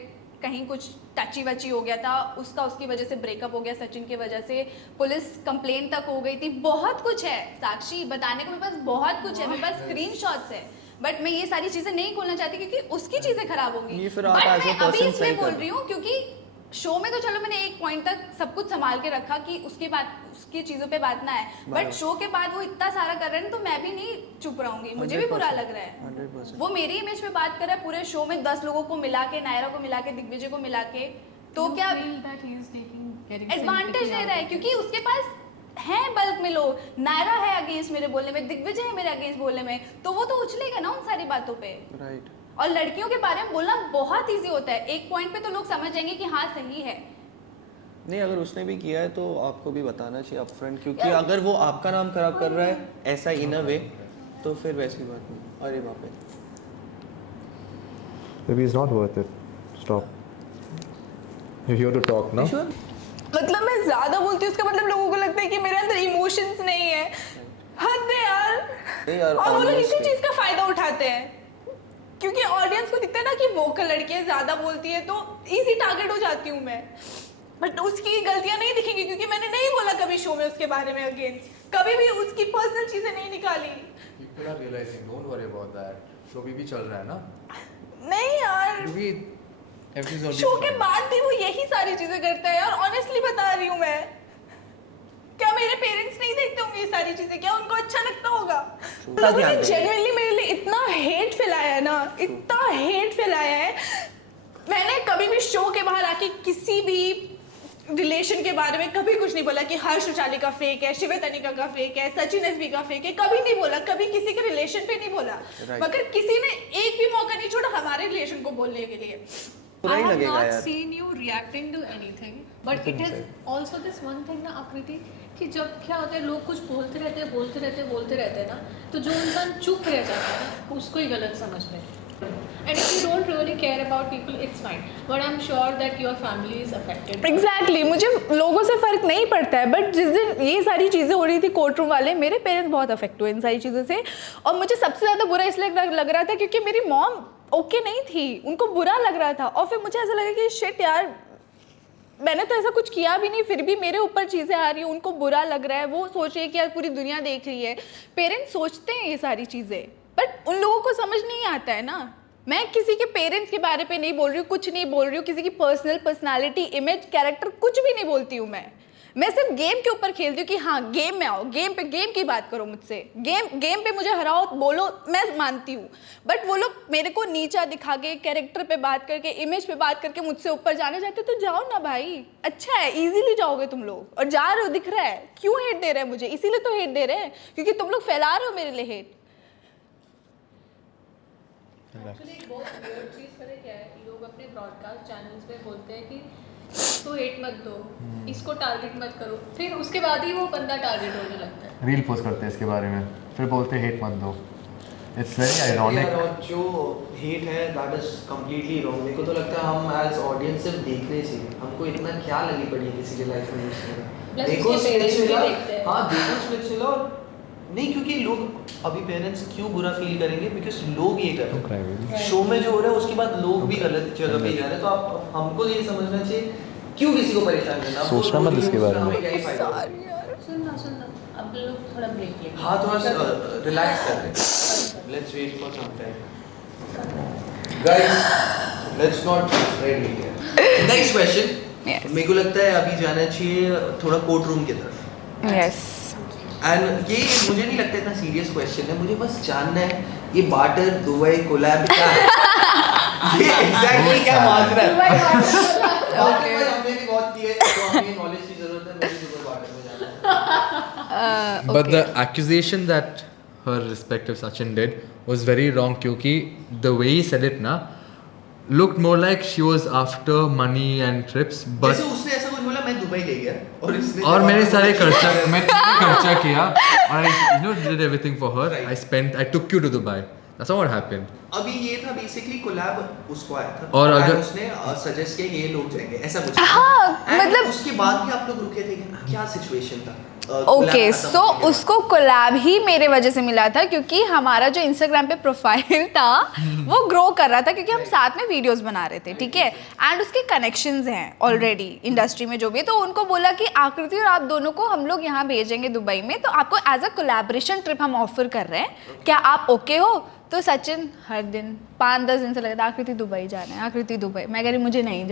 कहीं कुछ टची वची हो गया था, उसकी वजह से ब्रेकअप हो गया, सचिन की वजह से पुलिस कंप्लेंट तक हो गई थी। बहुत कुछ है साक्षी, बताने को मेरे पास बहुत कुछ है, मेरे पास स्क्रीनशॉट्स है, बट मैं ये सारी चीजें नहीं खोलना चाहती क्योंकि उसकी चीजें खराब होंगी। ये फिर आप बट as a मैं अभी person इसलिए सही बोल कर रही हूँ क्योंकि शो में तो चलो मैंने एक पॉइंट तक सब कुछ संभाल के रखा कि उसकी चीजों पे बात ना है, बट शो के बाद वो इतना सारा कर रहे हैं तो मैं भी नहीं चुप रहूंगी, मुझे भी बुरा लग रहा है। 100%। वो मेरी इमेज पे बात कर रहा है पूरे शो में, 10 लोगों को मिला के, नायरा को मिला के, दिग्विजय को मिला के, तो You क्या feel that he is getting advantage sympathy ले रहा है? out of क्योंकि उसके पास है बल्क में लोग, नायरा है अगेंस्ट मेरे बोलने में, दिग्विजय है मेरे अगेंस्ट बोलने में, तो वो तो उछलेगा ना उन सारी बातों पे। राइट। और लड़कियों के बारे में बोलना बहुत इजी होता है, एक पॉइंट पे तो लोग समझ जाएंगे कि हाँ सही है। नहीं, अगर उसने भी किया है तो आपको भी बताना चाहिए अपफ्रंट, क्योंकि अगर वो आपका नाम खराब कर रहा है ऐसा इन अ वे, तो फिर वैसी बात नहीं। अरे बाप रे, Maybe it's not worth it. Stop. You're here to talk, no? मतलब मैं ज्यादा बोलती हूँ उसका मतलब लोगों को लगता है कि मेरे अंदर इमोशंस नहीं है। हद है यार। नहीं यार, और वो लोग honest इसी है। चीज का फायदा उठाते हैं क्योंकि ऑडियंस को दिखता है ना कि वोकल लड़कियां ज्यादा बोलती है तो इजी टारगेट हो जाती हूँ मैं, बट उसकी गलतियां नहीं दिखेंगी क्योंकि मैंने नहीं बोला कभी शो में उसके बारे में अगेंस्ट, कभी भी उसकी पर्सनल चीजें नहीं निकाली। People are realizing, don't worry about that. Show भी चल रहा है ना? नहीं यार, क्योंकि एपिसोड शो के बाद भी वो यही सारी चीजें करता है यार। ऑनेस्टली बता रही हूँ मैं। क्या मेरे पेरेंट्स नहीं देखते होंगे ये सारी चीजें? क्या उनको अच्छा लगता होगा? लोगों ने जेन्युइनली मेरे लिए इतना हेट फैलाया है ना, इतना हेट फैलाया है। मैंने कभी भी शो के बाहर आके किसी भी रिलेशन के बारे में कभी कुछ नहीं बोला कि हर्ष उचाली का फेक है, शिव तनिका का फेक है, सचिन एसबी का फेक है। कभी नहीं बोला, कभी किसी के रिलेशन पे नहीं बोला। मगर किसी ने एक भी मौका नहीं छोड़ा हमारे रिलेशन को बोलने के लिए। I have not seen you reacting to anything, but it is also this one thing ना आकृति, कि जब क्या होता है लोग कुछ बोलते रहते हैं ना, तो जो इंसान चुप रह जाता है उसको ही गलत समझते हैं। And if you don't really care about people, it's fine. But I'm sure that your family is affected. Exactly, मुझे लोगों से फर्क नहीं पड़ता है, बट जिस दिन ये सारी चीज़ें हो रही थी कोर्ट रूम वाले, मेरे पेरेंट्स बहुत अफेक्ट हुए इन सारी चीज़ों से। और मुझे सबसे ज़्यादा बुरा इसलिए लग रहा था क्योंकि मेरी मॉम ओके नहीं थी, उनको बुरा लग रहा था। और फिर मुझे ऐसा लगा कि शिट यार, मैंने तो ऐसा कुछ किया भी नहीं, फिर भी मेरे ऊपर चीज़ें आ रही हैं, उनको बुरा लग रहा है। वो सोच रही है कि यार पूरी दुनिया देख रही है। पेरेंट्स सोचते हैं ये सारी चीज़ें, बट उन लोगों को समझ नहीं आता है ना। मैं किसी के पेरेंट्स के बारे पे नहीं बोल रही हूँ, कुछ नहीं बोल रही हूँ, किसी की पर्सनालिटी, इमेज, कैरेक्टर कुछ भी नहीं बोलती हूँ मैं सिर्फ गेम के ऊपर खेलती हूँ कि हाँ गेम में आओ, गेम की बात करो मुझसे, गेम पे मुझे हराओ, बोलो, मैं मानती हूँ। बट वो लोग मेरे को नीचा दिखा के, कैरेक्टर पे बात करके, इमेज पे बात करके मुझसे ऊपर जाने चाहते, तो जाओ ना भाई, अच्छा है, इजीली जाओगे तुम लोग। और जा रहे हो, दिख रहा है, क्यों हेट दे रहे हैं मुझे? इसीलिए तो हेट दे रहे हैं क्योंकि तुम लोग फैला रहे हो मेरे लिए हेट। Actually, एक बहुत weird चीज़ पता है क्या है? लोग अपने ब्रॉडकास्ट चैनल्स पे बोलते हैं कि इसको हेट मत दो, इसको टारगेट मत करो, फिर उसके बाद ही वो बंदा टारगेट होने लगता है। रील पोस्ट करते हैं इसके बारे में, फिर बोलते हैं हेट मत दो। It's very ironic. और जो हेट है दैट इज कंप्लीटली रॉन्ग। मेरे को तो लगता है हम एज ऑडियंस सिर्फ देखने चाहिए, हमको इतना क्या लगी पड़ी है किसी के लाइफ में Plus देखो उसके parents स्प्लिट्स भी मिला, देखते हैं। हाँ देखो स्प्लिट्स मिला। और नहीं, क्योंकि लोग अभी पेरेंट्स क्यों बुरा फील करेंगे, बिकॉज लोग ये कर रहे हैं शो में जो हो रहा है, उसके बाद लोग भी गलत जगह पे जा रहे हैं। तो आप हमको ये समझना चाहिए क्यों किसी को परेशान करना। सोचना मत इसके बारे में। सुनना अब लोग थोड़ा ब्रेक लेंगे। हाँ, थोड़ा रिलैक्स कर रहे। Let's wait for some time guys, let's not spread here. Next question, मेरे को लगता है अभी जाना चाहिए थोड़ा कोर्ट रूम की तरफ। यस। एंड ये मुझे नहीं लगता इतना सीरियस क्वेश्चन है, मुझे बस जानना है ये बाटर दुबई कोलैब क्या है? ये एग्जैक्टली क्या माजरा है? बाटर हमने भी बहुत किए, तो हमें नॉलेज की जरूरत है, मुझे दुबई बाटर में जाना है। But the accusation that her respective Sachin did was very wrong क्योंकि the way he said it ना looked more like she was after money and trips, but जैसे उसने ऐसा कुछ बोला, मैं दुबई ले गया और इसने और मैंने सारे खर्चा किया और I did everything for her. I took you to Dubai. That's not what happened. अभी ये था बेसिकली कोलैब उसको आया था और अगर उसने सजेस्ट किया ये लोग जाएंगे, ऐसा कुछ। हाँ, And मतलब उसके बाद भी आप लोग रुके थे, क्या सिचुएशन था? ओके, सो उसको कोलैब ही मेरे वजह से मिला था क्योंकि हमारा जो इंस्टाग्राम पे प्रोफाइल था वो ग्रो कर रहा था क्योंकि हम साथ में वीडियोस बना रहे थे, ठीक है। एंड उसके कनेक्शंस हैं ऑलरेडी इंडस्ट्री में जो भी है, तो उनको बोला कि आकृति और आप दोनों को हम लोग यहाँ भेजेंगे दुबई में, तो आपको एज अ कोलैबोरेशन ट्रिप हम ऑफर कर रहे हैं, क्या आप ओके हो? तो सचिन हर दिन 5-10 दिन से लगा था आकृति दुबई जाना है, आकृति दुबई। मैं कह रही मुझे नहीं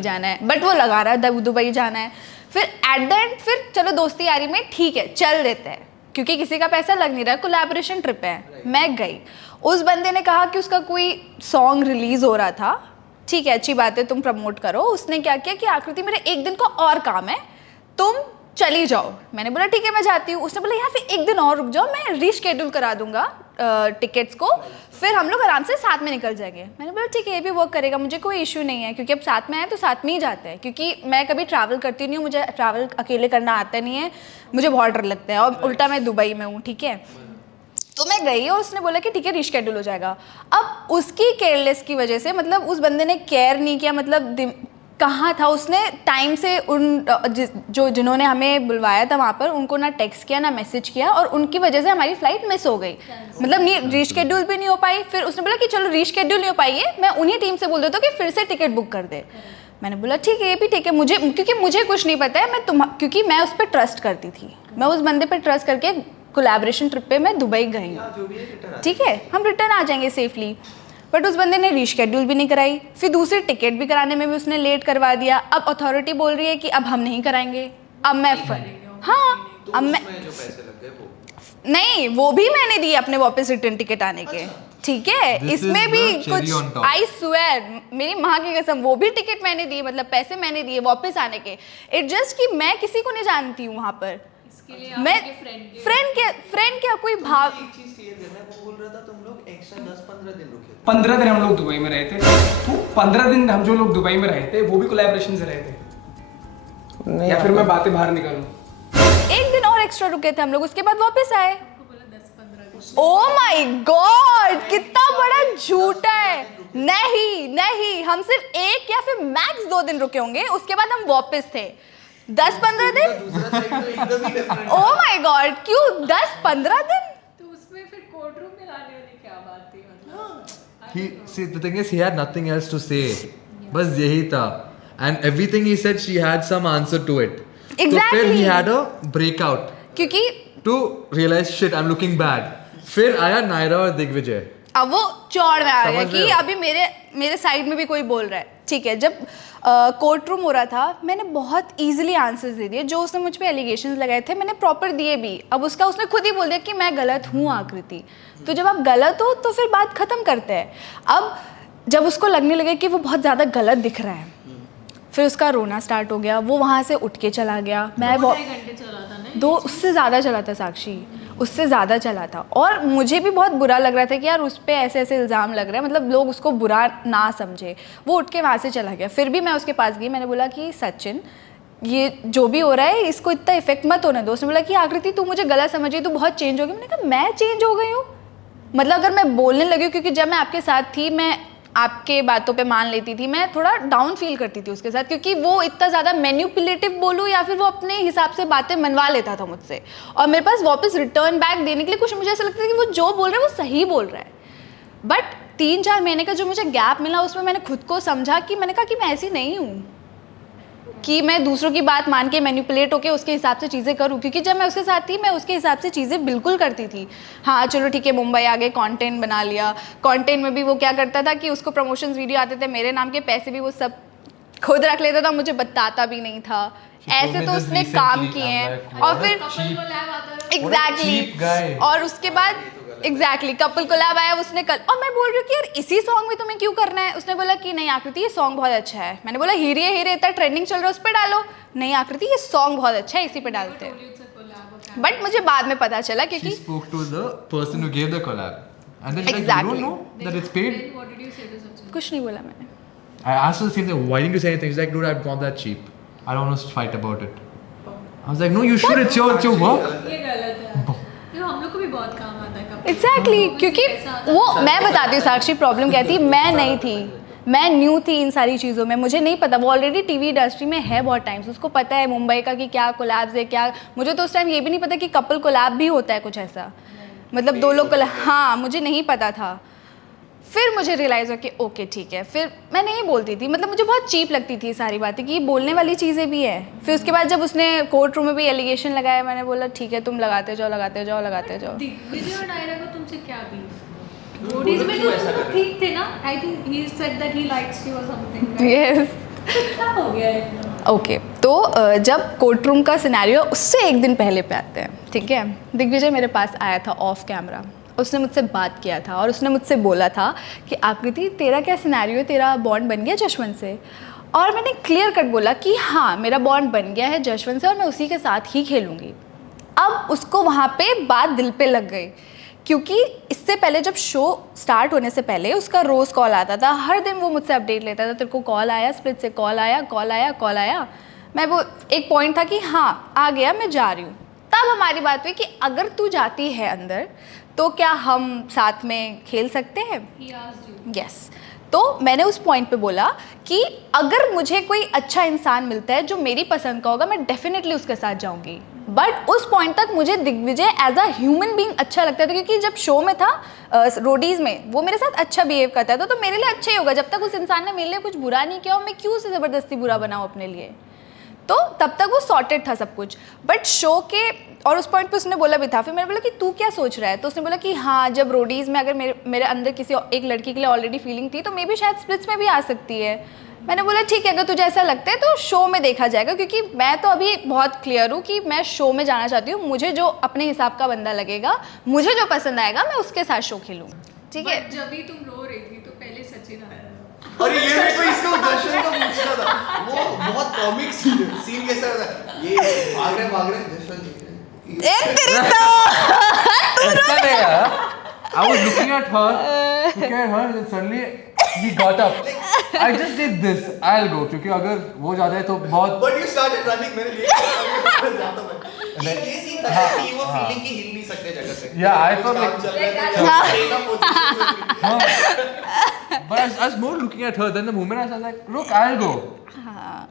जाना है, बट वो लगा रहा है दुबई जाना है। फिर एट द एंड फिर चलो दोस्ती यारी में ठीक है चल देते हैं क्योंकि किसी का पैसा लग नहीं रहा, कोलैबोरेशन ट्रिप है। मैं गई, उस बंदे ने कहा कि उसका कोई सॉन्ग रिलीज हो रहा था, ठीक है अच्छी बात है तुम प्रमोट करो। उसने क्या किया कि आकृति मेरे एक दिन को और काम है, तुम चली जाओ। मैंने बोला ठीक है मैं जाती हूँ। उसने बोला यार फिर एक दिन और रुक जाओ, मैं रीशेड्यूल करा दूंगा टिकट्स को, फिर हम लोग आराम से साथ में निकल जाएंगे। मैंने बोला ठीक है ये भी वर्क करेगा, मुझे कोई इशू नहीं है क्योंकि अब साथ में आए तो साथ में ही जाते हैं, क्योंकि मैं कभी ट्रैवल करती नहीं हूँ, मुझे ट्रैवल अकेले करना आता नहीं है, मुझे बहुत डर लगता है, और उल्टा मैं दुबई में हूँ, ठीक है। तो मैं गई और उसने बोला कि ठीक है रीशेड्यूल हो जाएगा। अब उसकी केयरलेस की वजह से, मतलब उस बंदे ने केयर नहीं किया, मतलब कहाँ था उसने टाइम से, जिन्होंने हमें बुलवाया था वहाँ पर उनको ना टेक्स्ट किया ना मैसेज किया, और उनकी वजह से हमारी फ्लाइट मिस हो गई, मतलब रीशेड्यूल भी नहीं हो पाई। फिर उसने बोला कि चलो रीशेड्यूल नहीं हो पाई है, मैं उन्हीं टीम से बोल देता हूँ कि फिर से टिकट बुक कर दे। मैंने बोला ठीक है ये भी ठीक है, क्योंकि मुझे कुछ नहीं पता है, क्योंकि मैं उस पर ट्रस्ट करती थी, मैं उस बंदे पर ट्रस्ट करके कोलैबोरेशन ट्रिप पे मैं दुबई गई हूँ, ठीक है, हम रिटर्न आ जाएंगे सेफली। बट उस बंदे ने रीशेड्यूल भी नहीं कराई, फिर दूसरी टिकट भी कराने में भी उसने लेट करवा दिया। अब अथॉरिटी बोल रही है कि अब हम नहीं कराएंगे। अब मैं हाँ, अब मैं नहीं, वो भी मैंने दिए अपने वापस रिटर्न टिकट आने के, ठीक है। इसमें भी कुछ, आई स्वेयर, मेरी माँ की कसम, वो भी टिकट मैंने दिए, मतलब पैसे मैंने दिए वापस आने के। इट जस्ट कि मैं किसी को नहीं जानती हूँ वहाँ पर, मैं फ्रेंड क्या कोई भाव। वो बोल रहा था तुम लोग एक्स्ट्रा 10-15 दिन रुके। 15 दिन हम लोग दुबई में रहे थे, तो 15 दिन हम जो लोग दुबई में रहे थे वो भी कोलैबोरेशन से रहे थे। या फिर मैं बातें बाहर निकालूं? एक दिन और एक्स्ट्रा रुके थे हम लोग, उसके बाद वापस आए। ओह माय गॉड, कितना बड़ा झूठा है। नहीं नहीं, हम सिर्फ 1 या फिर मैक्स 2 दिन रुके होंगे, उसके बाद हम वापस थे। 10-15 दिन? ओह माय गॉड, क्यों 10-15 दिन? तो उसमें फिर कोर्ट रूम में लाने वाली क्या बात थी? See, the thing is, he had nothing else to say. बस यही था. And everything he said, she had some answer to it. Exactly. तो फिर he had a breakout. क्योंकि To realize shit, I'm looking bad. फिर आया नायरा और दिग्विजय. अब वो चौड़ में आ गया समझ रहे कि हो? अभी मेरे साइड में भी कोई बोल रहा है, ठीक है। जब कोर्ट रूम हो रहा था, मैंने बहुत इजीली आंसर्स दे दिए, जो उसने मुझ पे एलिगेशंस लगाए थे मैंने प्रॉपर दिए भी। अब उसने खुद ही बोल दिया कि मैं गलत हूँ आकृति। तो जब आप गलत हो तो फिर बात ख़त्म करते हैं। अब जब उसको लगने लगे कि वो बहुत ज़्यादा गलत दिख रहा है, फिर उसका रोना स्टार्ट हो गया, वो वहाँ से उठ के चला गया। मैं 2 घंटे चला था ना? 2 उससे ज़्यादा चला था साक्षी, उससे ज़्यादा चला था। और मुझे भी बहुत बुरा लग रहा था कि यार उस पर ऐसे ऐसे इल्ज़ाम लग रहे हैं, मतलब लोग उसको बुरा ना समझे। वो उठ के वहाँ से चला गया। फिर भी मैं उसके पास गई, मैंने बोला कि सचिन, ये जो भी हो रहा है इसको इतना इफेक्ट मत होने दो। उसने बोला कि आकृति तू मुझे गलत समझी, तू बहुत चेंज हो गई। मैंने कहा मैं चेंज हो गई हूँ? मतलब अगर मैं बोलने लगी हूँ, क्योंकि जब मैं आपके साथ थी मैं आपके बातों पे मान लेती थी, मैं थोड़ा डाउन फील करती थी उसके साथ, क्योंकि वो इतना ज़्यादा मैन्युपुलेटिव बोलूँ या फिर वो अपने हिसाब से बातें मनवा लेता था मुझसे, और मेरे पास वापस रिटर्न बैक देने के लिए कुछ, मुझे ऐसा लगता है कि वो जो बोल रहा है वो सही बोल रहा है। बट 3-4 महीने का जो मुझे गैप मिला, उसमें मैंने खुद को समझा कि मैंने कहा कि मैं ऐसी नहीं हूँ कि मैं दूसरों की बात मान के मैनिपुलेट होके उसके हिसाब से चीज़ें करूँ, क्योंकि जब मैं उसके साथ थी मैं उसके हिसाब से चीज़ें बिल्कुल करती थी। हाँ चलो ठीक है, मुंबई आ गए, कंटेंट बना लिया, कंटेंट में भी वो क्या करता था कि उसको प्रमोशंस वीडियो आते थे, मेरे नाम के पैसे भी वो सब खुद रख लेता था, मुझे बताता भी नहीं था। ऐसे तो उसने काम किए हैं। और फिर एग्जैक्टली, और उसके बाद एग्जैक्टली कपल कोलैब आया उसने कल, और मैं बोल रही हूँ कि यार इसी सॉन्ग में तुम्हें क्यों करना है? उसने बोला कि नहीं आकृति ये सॉन्ग बहुत अच्छा है। मैंने बोला हीरे हीरे इतना ट्रेंडिंग चल रहा है उस पर डालो। नहीं आकृति ये सॉन्ग बहुत अच्छा है, इसी पे डालते हैं। बट मुझे बाद में पता चला क्योंकि She spoke to the person who gave the collab. And then she's like, Exactly. you don't know that it's paid? What did you say to Sachin? कुछ नहीं बोला मैंने। I asked her the same thing. Why didn't you say anything? She's like, dude, I've gone that cheap. I don't want to fight about it. I was like, no, you should. It's your work. ये गलत है। ये हम लोग को भी बहुत काम आता है कभी। एग्जैक्टली क्योंकि वो, मैं बताती हूँ साक्षी प्रॉब्लम क्या थी, मैं नहीं थी, मैं न्यू थी इन सारी चीज़ों में, मुझे नहीं पता। वो ऑलरेडी टीवी इंडस्ट्री में है बहुत टाइम से, उसको पता है मुंबई का कि क्या कोलैब्स है क्या। मुझे तो उस टाइम ये भी नहीं पता कि कपल कोलैब भी होता है कुछ ऐसा, मतलब 2 लोग कोलैब, हाँ मुझे नहीं पता था। फिर मुझे रियलाइज़ हो कि ओके ठीक है, फिर मैं नहीं बोलती थी, मतलब मुझे बहुत चीप लगती थी सारी बातें कि ये बोलने वाली चीज़ें भी है। फिर उसके बाद जब उसने कोर्ट रूम में भी एलिगेशन लगाया, मैंने बोला ठीक है तुम लगाते जाओ लगाते जाओ लगाते जाओ। दिग्विजय और नायरा को तुमसे क्या बीफ? रोडीज में तो तुम लोग ठीक थे ना? I think he said that he likes you और समथिंग। यस क्या हो गया इतना? ओके तो जब कोर्ट रूम का सिनेरियो उससे एक दिन पहले पे आते हैं, ठीक है। दिग्विजय मेरे पास आया था ऑफ कैमरा, उसने मुझसे बात किया था और उसने मुझसे बोला था कि आकृति तेरा क्या सिनेरियो है, तेरा बॉन्ड बन गया जशवंत से? और मैंने क्लियर कट बोला कि हाँ मेरा बॉन्ड बन गया है जशवंत से और मैं उसी के साथ ही खेलूँगी। अब उसको वहाँ पे बात दिल पे लग गई, क्योंकि इससे पहले जब शो स्टार्ट होने से पहले उसका रोज़ कॉल आता था, हर दिन वो मुझसे अपडेट लेता था, तेरे को कॉल आया, स्प्लिट से कॉल आया, कॉल आया, कॉल आया। मैं वो एक पॉइंट था कि हाँ आ गया, मैं जा रही हूँ। तब हमारी बात हुई कि अगर तू जाती है अंदर तो क्या हम साथ में खेल सकते हैं? यस। तो मैंने उस पॉइंट पे बोला कि अगर मुझे कोई अच्छा इंसान मिलता है जो मेरी पसंद का होगा, मैं डेफिनेटली उसके साथ जाऊंगी। बट उस पॉइंट तक मुझे Digvijay as a human being अच्छा लगता था, क्योंकि जब शो में था रोडीज़ में वो मेरे साथ अच्छा बिहेव करता था, तो मेरे लिए अच्छा ही होगा। जब तक उस इंसान ने मेरे लिए कुछ बुरा नहीं किया और मैं क्यों उसे ज़बरदस्ती बुरा बनाऊँ अपने लिए, तो तब तक वो सॉर्टेड था सब कुछ। बट शो के और उस पॉइंट पे उसने बोला भी था, फिर मैंने बोला कि तू क्या सोच रहा है, तो उसने बोला कि हाँ जब रोडीज़ में अगर मेरे अंदर किसी एक लड़की के लिए ऑलरेडी फीलिंग थी तो मे भी शायद स्प्लिट्स में भी आ सकती है। मैंने बोला ठीक है, अगर तुझे ऐसा लगता है तो शो में देखा जाएगा, क्योंकि मैं तो अभी बहुत क्लियर हूँ कि मैं शो में जाना चाहती हूँ। मुझे जो अपने हिसाब का बंदा लगेगा, मुझे जो पसंद आएगा, मैं उसके साथ शो खेलूँ, ठीक है। जब भी तुम रो रही थी तो पहले सचिन आया। और ये मेरे को इसको दर्शन का पूछना था, वो बहुत कॉमिक सीन कैसा होता है, ये भाग रहे दर्शन ऐसा नहीं यार। I was looking at her, and suddenly he got up. I just did this. I'll go, क्योंकि अगर वो ज्यादा है तो बहुत. But you started running, मैंने लिए जाता मैं। ये सीन था कि वो फीलिंग की हिल नहीं सकते जगह से। Yeah, I thought but I was more looking at her. Then the moment I was like, look, I'll go.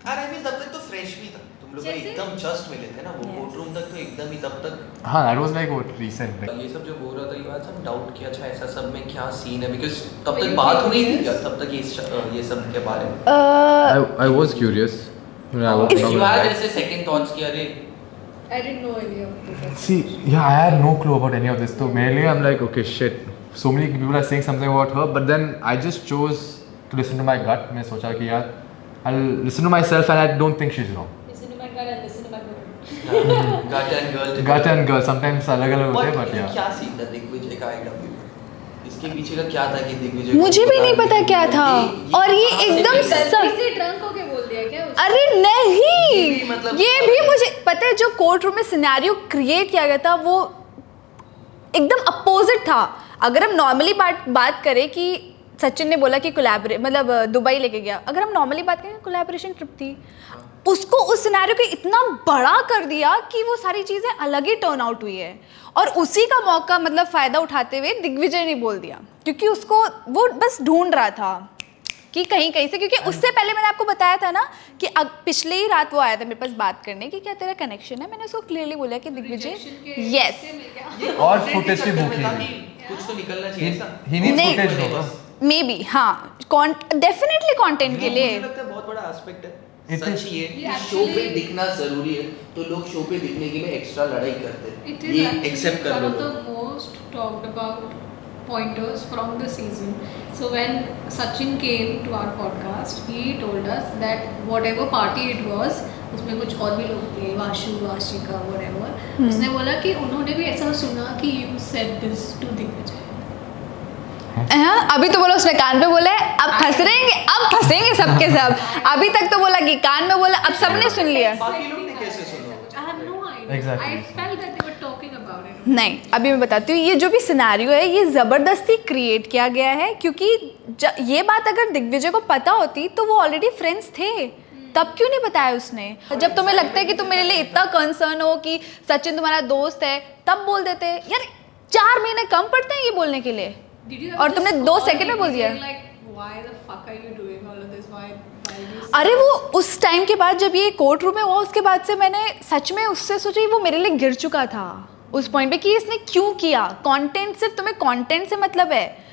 और आई फील तब तक तो फ्रेश भी था, तुम लोग एकदम जस्ट मिले थे ना, वो कोर्ट रूम तक तो एकदम ही तब तक। हाँ, that was like what recent. ये सब जो हो रहा था, ये बात सब डाउट किया, अच्छा ऐसा सब में क्या सीन है, बिकॉज़ तब तक बात हो नहीं थी क्या तब तक ये सब के बारे में। I was curious. You had ऐसे second thoughts कि अरे I didn't know any of this. See, yeah, I had no clue about any of this. So mainly I'm like, okay, shit. So many people are saying something about her, but then I just chose to listen to my gut. मैं सोचा कि यार, I'll listen to myself, and I don't think she's wrong. Listen to my gut and listen to my girl. gut and girl Gut and girl sometimes अलग-अलग होते हैं, but yeah. क्या scene था दिग्विजय का आईडब्ल्यू, इसके पीछे का क्या था कि दिग्विजय मुझे भी नहीं पता क्या था, और ये एकदम किसी ड्रंक होके बोल दिया क्या उसने? अरे नहीं, मतलब ये भी मुझे पता है। जो कोर्ट रूम में सिनेरियो क्रिएट किया गया था वो एकदम अपोजिट था। अगर हम नॉर्मली बात करें कि सचिन ने बोला कि मतलब दुबई लेके गया, अगर हम नॉर्मली बात करें कोलैबोरेशन ट्रिप थी, उसको उस सिनेरियो को इतना बड़ा कर दिया कि वो सारी चीज़ें अलग ही टर्न आउट हुई है। और उसी का मौका मतलब फ़ायदा उठाते हुए दिग्विजय ने बोल दिया, क्योंकि उसको वो बस ढूंढ रहा था कि कहीं से, क्योंकि उससे पहले मैंने आपको बताया था ना कि पिछले ही रात वो आया था मेरे पास बात करने की, क्या तेरा कनेक्शन है। मैंने उसको क्लियरली बोला कि दिग्विजय यस, और फुटेज की भूखी कुछ तो निकलना चाहिए था। he needs footage though. May be हाँ, डेफिनेटली कंटेंट के लिए। मुझे लगता है बहुत बड़ा एस्पेक्ट है It सच is- ये कि शो पे दिखना जरूरी है, तो लोग शो पे दिखने के लिए एक्स्ट्रा लड़ाई करते हैं, It ये is एक्सेप्ट actually कर one low of the most talked about pointers from the season. So when Sachin came to our podcast, he told us that whatever party it was, उसमें कुछ और भी लोग थे, वाशु, वाशिका, whatever. उसने बोला कि उन्होंने भी ऐसा सुना कि you said this to Digvijay. हाँ, अभी तो बोला उसने कान पे बोला है, अब फंसेंगे सबके सब। अभी तक तो बोला कि कान में बोला, अब सबने सुन लिया। बाकी लोग ने कैसे सुना? I have no idea. Exactly. I felt that they were talking about it. नहीं, अभी मैं बताती हूँ, ये जो भी सिनेरियो है ये ज़बरदस्ती क्रिएट किया गया है, क्योंकि ये बात अगर दिग्विजय को पता होती तो वो ऑलरेडी फ्रेंड्स थे, तब क्यों नहीं बताया उसने। जब तुम्हें लगता है कि तुम मेरे लिए इतना कंसर्न हो कि सचिन तुम्हारा दोस्त है, तब बोल देते यार। 4 महीने कम पड़ते हैं ये बोलने के लिए, Did you और ever तुमने just 2 call सेकंड में बोल दिया। Like, why the fuck are you doing all of this? Why you अरे वो उस टाइम के बाद जब ये कोर्ट रूम में हुआ, उसके बाद से मैंने सच में उससे सोचा वो मेरे लिए गिर चुका था उस पॉइंट पे कि इसने क्यों किया। कंटेंट, सिर्फ तुम्हें कंटेंट से मतलब है।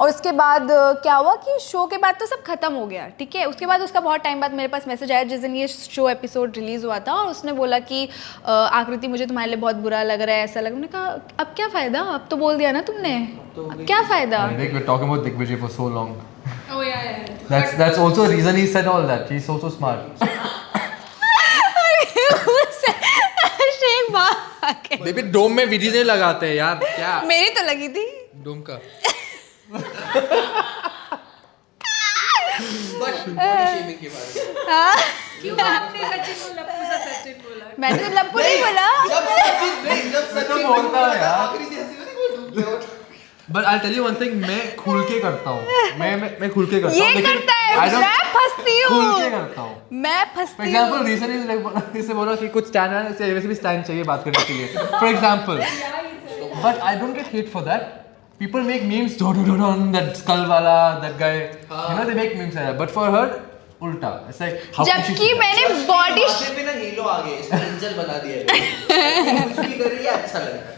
और उसके बाद क्या हुआ कि शो के बाद तो सब खत्म हो गया, ठीक है। उसके बाद उसका बहुत टाइम बाद मेरे पास मैसेज आया जिस दिन ये शो एपिसोड रिलीज़ हुआ था, और उसने बोला कि आकृति मुझे तुम्हारे लिए बहुत बुरा लग रहा है, ऐसा लगा। मैंने कहा अब क्या फ़ायदा, अब तो बोल दिया ना तुमने, अब क्या फ़ायदा। We're talking about Digvijay for so long. Oh yeah. That's also a reason he said all that. He's also smart. Baby डोम में वीडियोस नहीं लगाते हैं यार, क्या? मेरी तो लगी थी डोम का। क्यों आपने सचिन को लप्पू सा सचिन बोला? मैंने तो लप्पू नहीं बोला। जब सचिन बोलता है यार। आखिरी जैसी होती है, वो डूब गया। But I'll tell you one thing, मैं खुल के करता हूँ। मैं खुल के करता हूँ। ये करता है, मैं फंसती हूँ। खुल के करता हूँ। मैं For फंसती example, हूँ। recently इससे बोला कि कुछ स्टैंड है, इससे वैसे भी स्टैंड चाहिए बात करने के लिए। For example, but I don't get hate for that. People make memes, that skull wala, that guy. You know they make memes like that. But for her, उल्टा। It's like how can she जबकि say that? मैंने body माथे पे ना hero आ गए, इसको angel बना दिया है। कुछ भी कर रही है, अच्छा लग रहा है।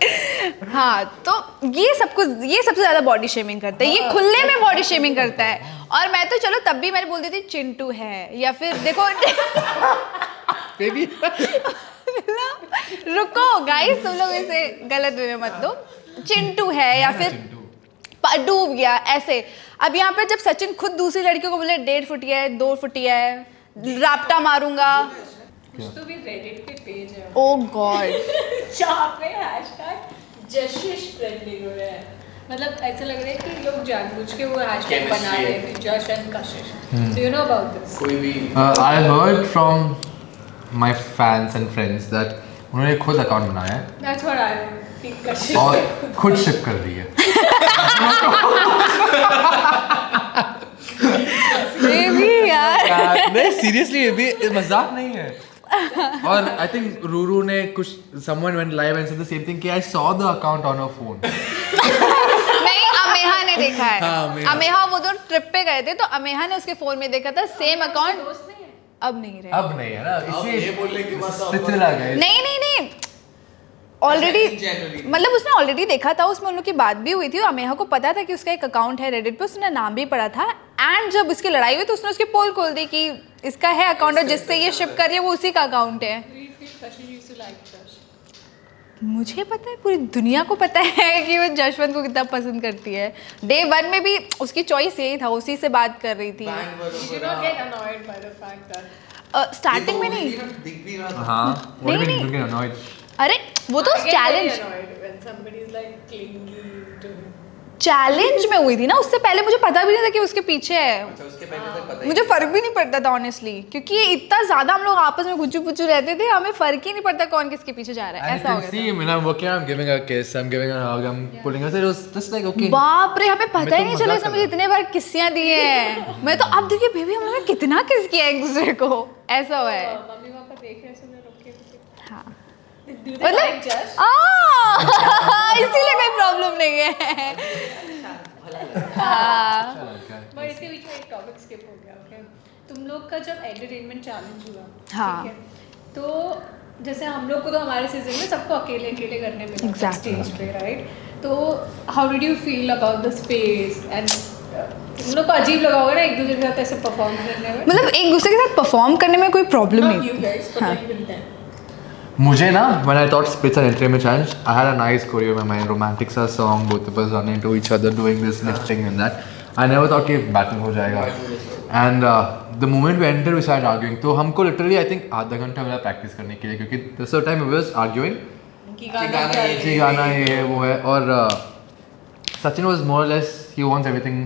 हाँ, तो ये सबसे ज़्यादा बॉडी शेमिंग करता है, ये खुले में बॉडी शेमिंग करता है। और मैं तो चलो तब भी मैंने बोल दी थी चिंटू है, या फिर देखो Baby. रुको गाइस, तुम लोग इसे गलत वे में मत लो। चिंटू है या फिर डूब गया ऐसे। अब यहाँ पे जब सचिन खुद दूसरी लड़कियों को बोले 1.5 फुट है, 2 फुट है, राप्टा मारूंगा। कुछ तो भी रेडिट पे पेज है ओ गॉड, जहाँ पे हैशटैग जशिश ट्रेंडिंग हो रहा है। मतलब ऐसा लग रहा है कि लोग जानबूझ के वो हैशटैग बना रहे हैं, जश and Kashish. Do you know about this? कोई भी I heard from my fans and friends that उन्होंने खुद अकाउंट बनाया है दैट्स व्हाट आई हेard कि कशिश और खुद शिप कर रही है। बेबी यार। नहीं सीरियसली, ये भी मजाक नहीं है। और आई थिंक रूरू ने कुछ someone went live and said the same thing कि I saw the account on her phone. नहीं, अमेहा ने देखा है। हाँ, अमेहा वो जो ट्रिप पे गए थे तो अमेहा ने उसके फोन में देखा था सेम अकाउंट। दोस्त नहीं है? अब नहीं रहे। अब नहीं है ना, इसी ये बोलने के बाद पिछला गए। नहीं नहीं नहीं, ऑलरेडी मतलब उसने ऑलरेडी देखा था, उसमें उन लोग की बात भी हुई थी और अमेहा को पता था कि उसका एक अकाउंट है रेडिट पे, उसने नाम भी पढ़ा था। एंड जब उसकी लड़ाई हुई तो उसने उसकी पोल खोल दी कि इसका है अकाउंट और जिससे ये शिप कर रही है वो उसी का अकाउंट है। Do you feel Kashi used to like Josh? मुझे पता है, पूरी दुनिया को पता है कि वो जशवंत को कितना पसंद करती है। डे 1 में भी उसकी चॉइस यही था, उसी से बात कर रही थी। Did you not get annoyed by the fact that starting में नहीं। दिख भी रहा था। हाँ, what do you mean you get annoyed? अरे वो तो I get very challenge annoyed when somebody is like clingy to him. Challenge में हुई थी ना, उससे पहले मुझे पता भी नहीं था कि उसके पीछे है। अच्छा उसके पहले तक पता ही मुझे फर्क भी नहीं पड़ता था ऑनेस्टली, क्योंकि इतना ज्यादा हम लोग आपस में गुच्चू पुच्चू रहते थे, हमें फर्क ही नहीं पड़ता कौन किसके पीछे जा रहा है। And you ऐसा हो can गया see him when I'm working, I'm giving her a kiss, I'm giving her a hug, I'm pulling her. So it was just like okay. बाप रे, हमें पता ही तो नहीं चला मजाक इसने कर मुझे रहा इतने बार किस्सियां दी हैं। मैं तो अब देखिए बेबी हम लोगों ने कितना किस किया एक दूसरे को, ऐसा हुआ है। मम्मी पापा देख रहे हैं, सुन रहे हैं, रोक के हाँ do they like Josh? इसीलिए कोई प्रॉब्लम नहीं है। हाँ। बट इसके बीच में एक टॉपिक स्किप हो गया। ओके, तुम लोग का जब एंटरटेनमेंट चैलेंज हुआ, हाँ। ठीक है, तो जैसे हम लोग को तो हमारे सीजन में सबको अकेले अकेले करने मिला Exactly. स्टेज पे, राइट? तो how did you feel about the space and तुम लोग को अजीब लगा होगा ना एक दूसरे के साथ ऐसे परफॉर्म करने में? मतलब एक दूसरे के साथ परफॉर्म करने में कोई प्रॉब्लम Not नहीं you थी। guys, but हाँ। like with them. मुझे ना when I thought splits and entertainment challenge, I had a nice choreo in my mind, romantic सा song, both of us running into each other, doing this, lifting and that. I never thought कि battle हो जाएगा. And the moment we entered, we started arguing. तो हमको literally I think आधा घंटा मिला practice करने के लिए, क्योंकि this was the time we was arguing. कि ये गाना ये है वो है, और Sachin was more or less he wants everything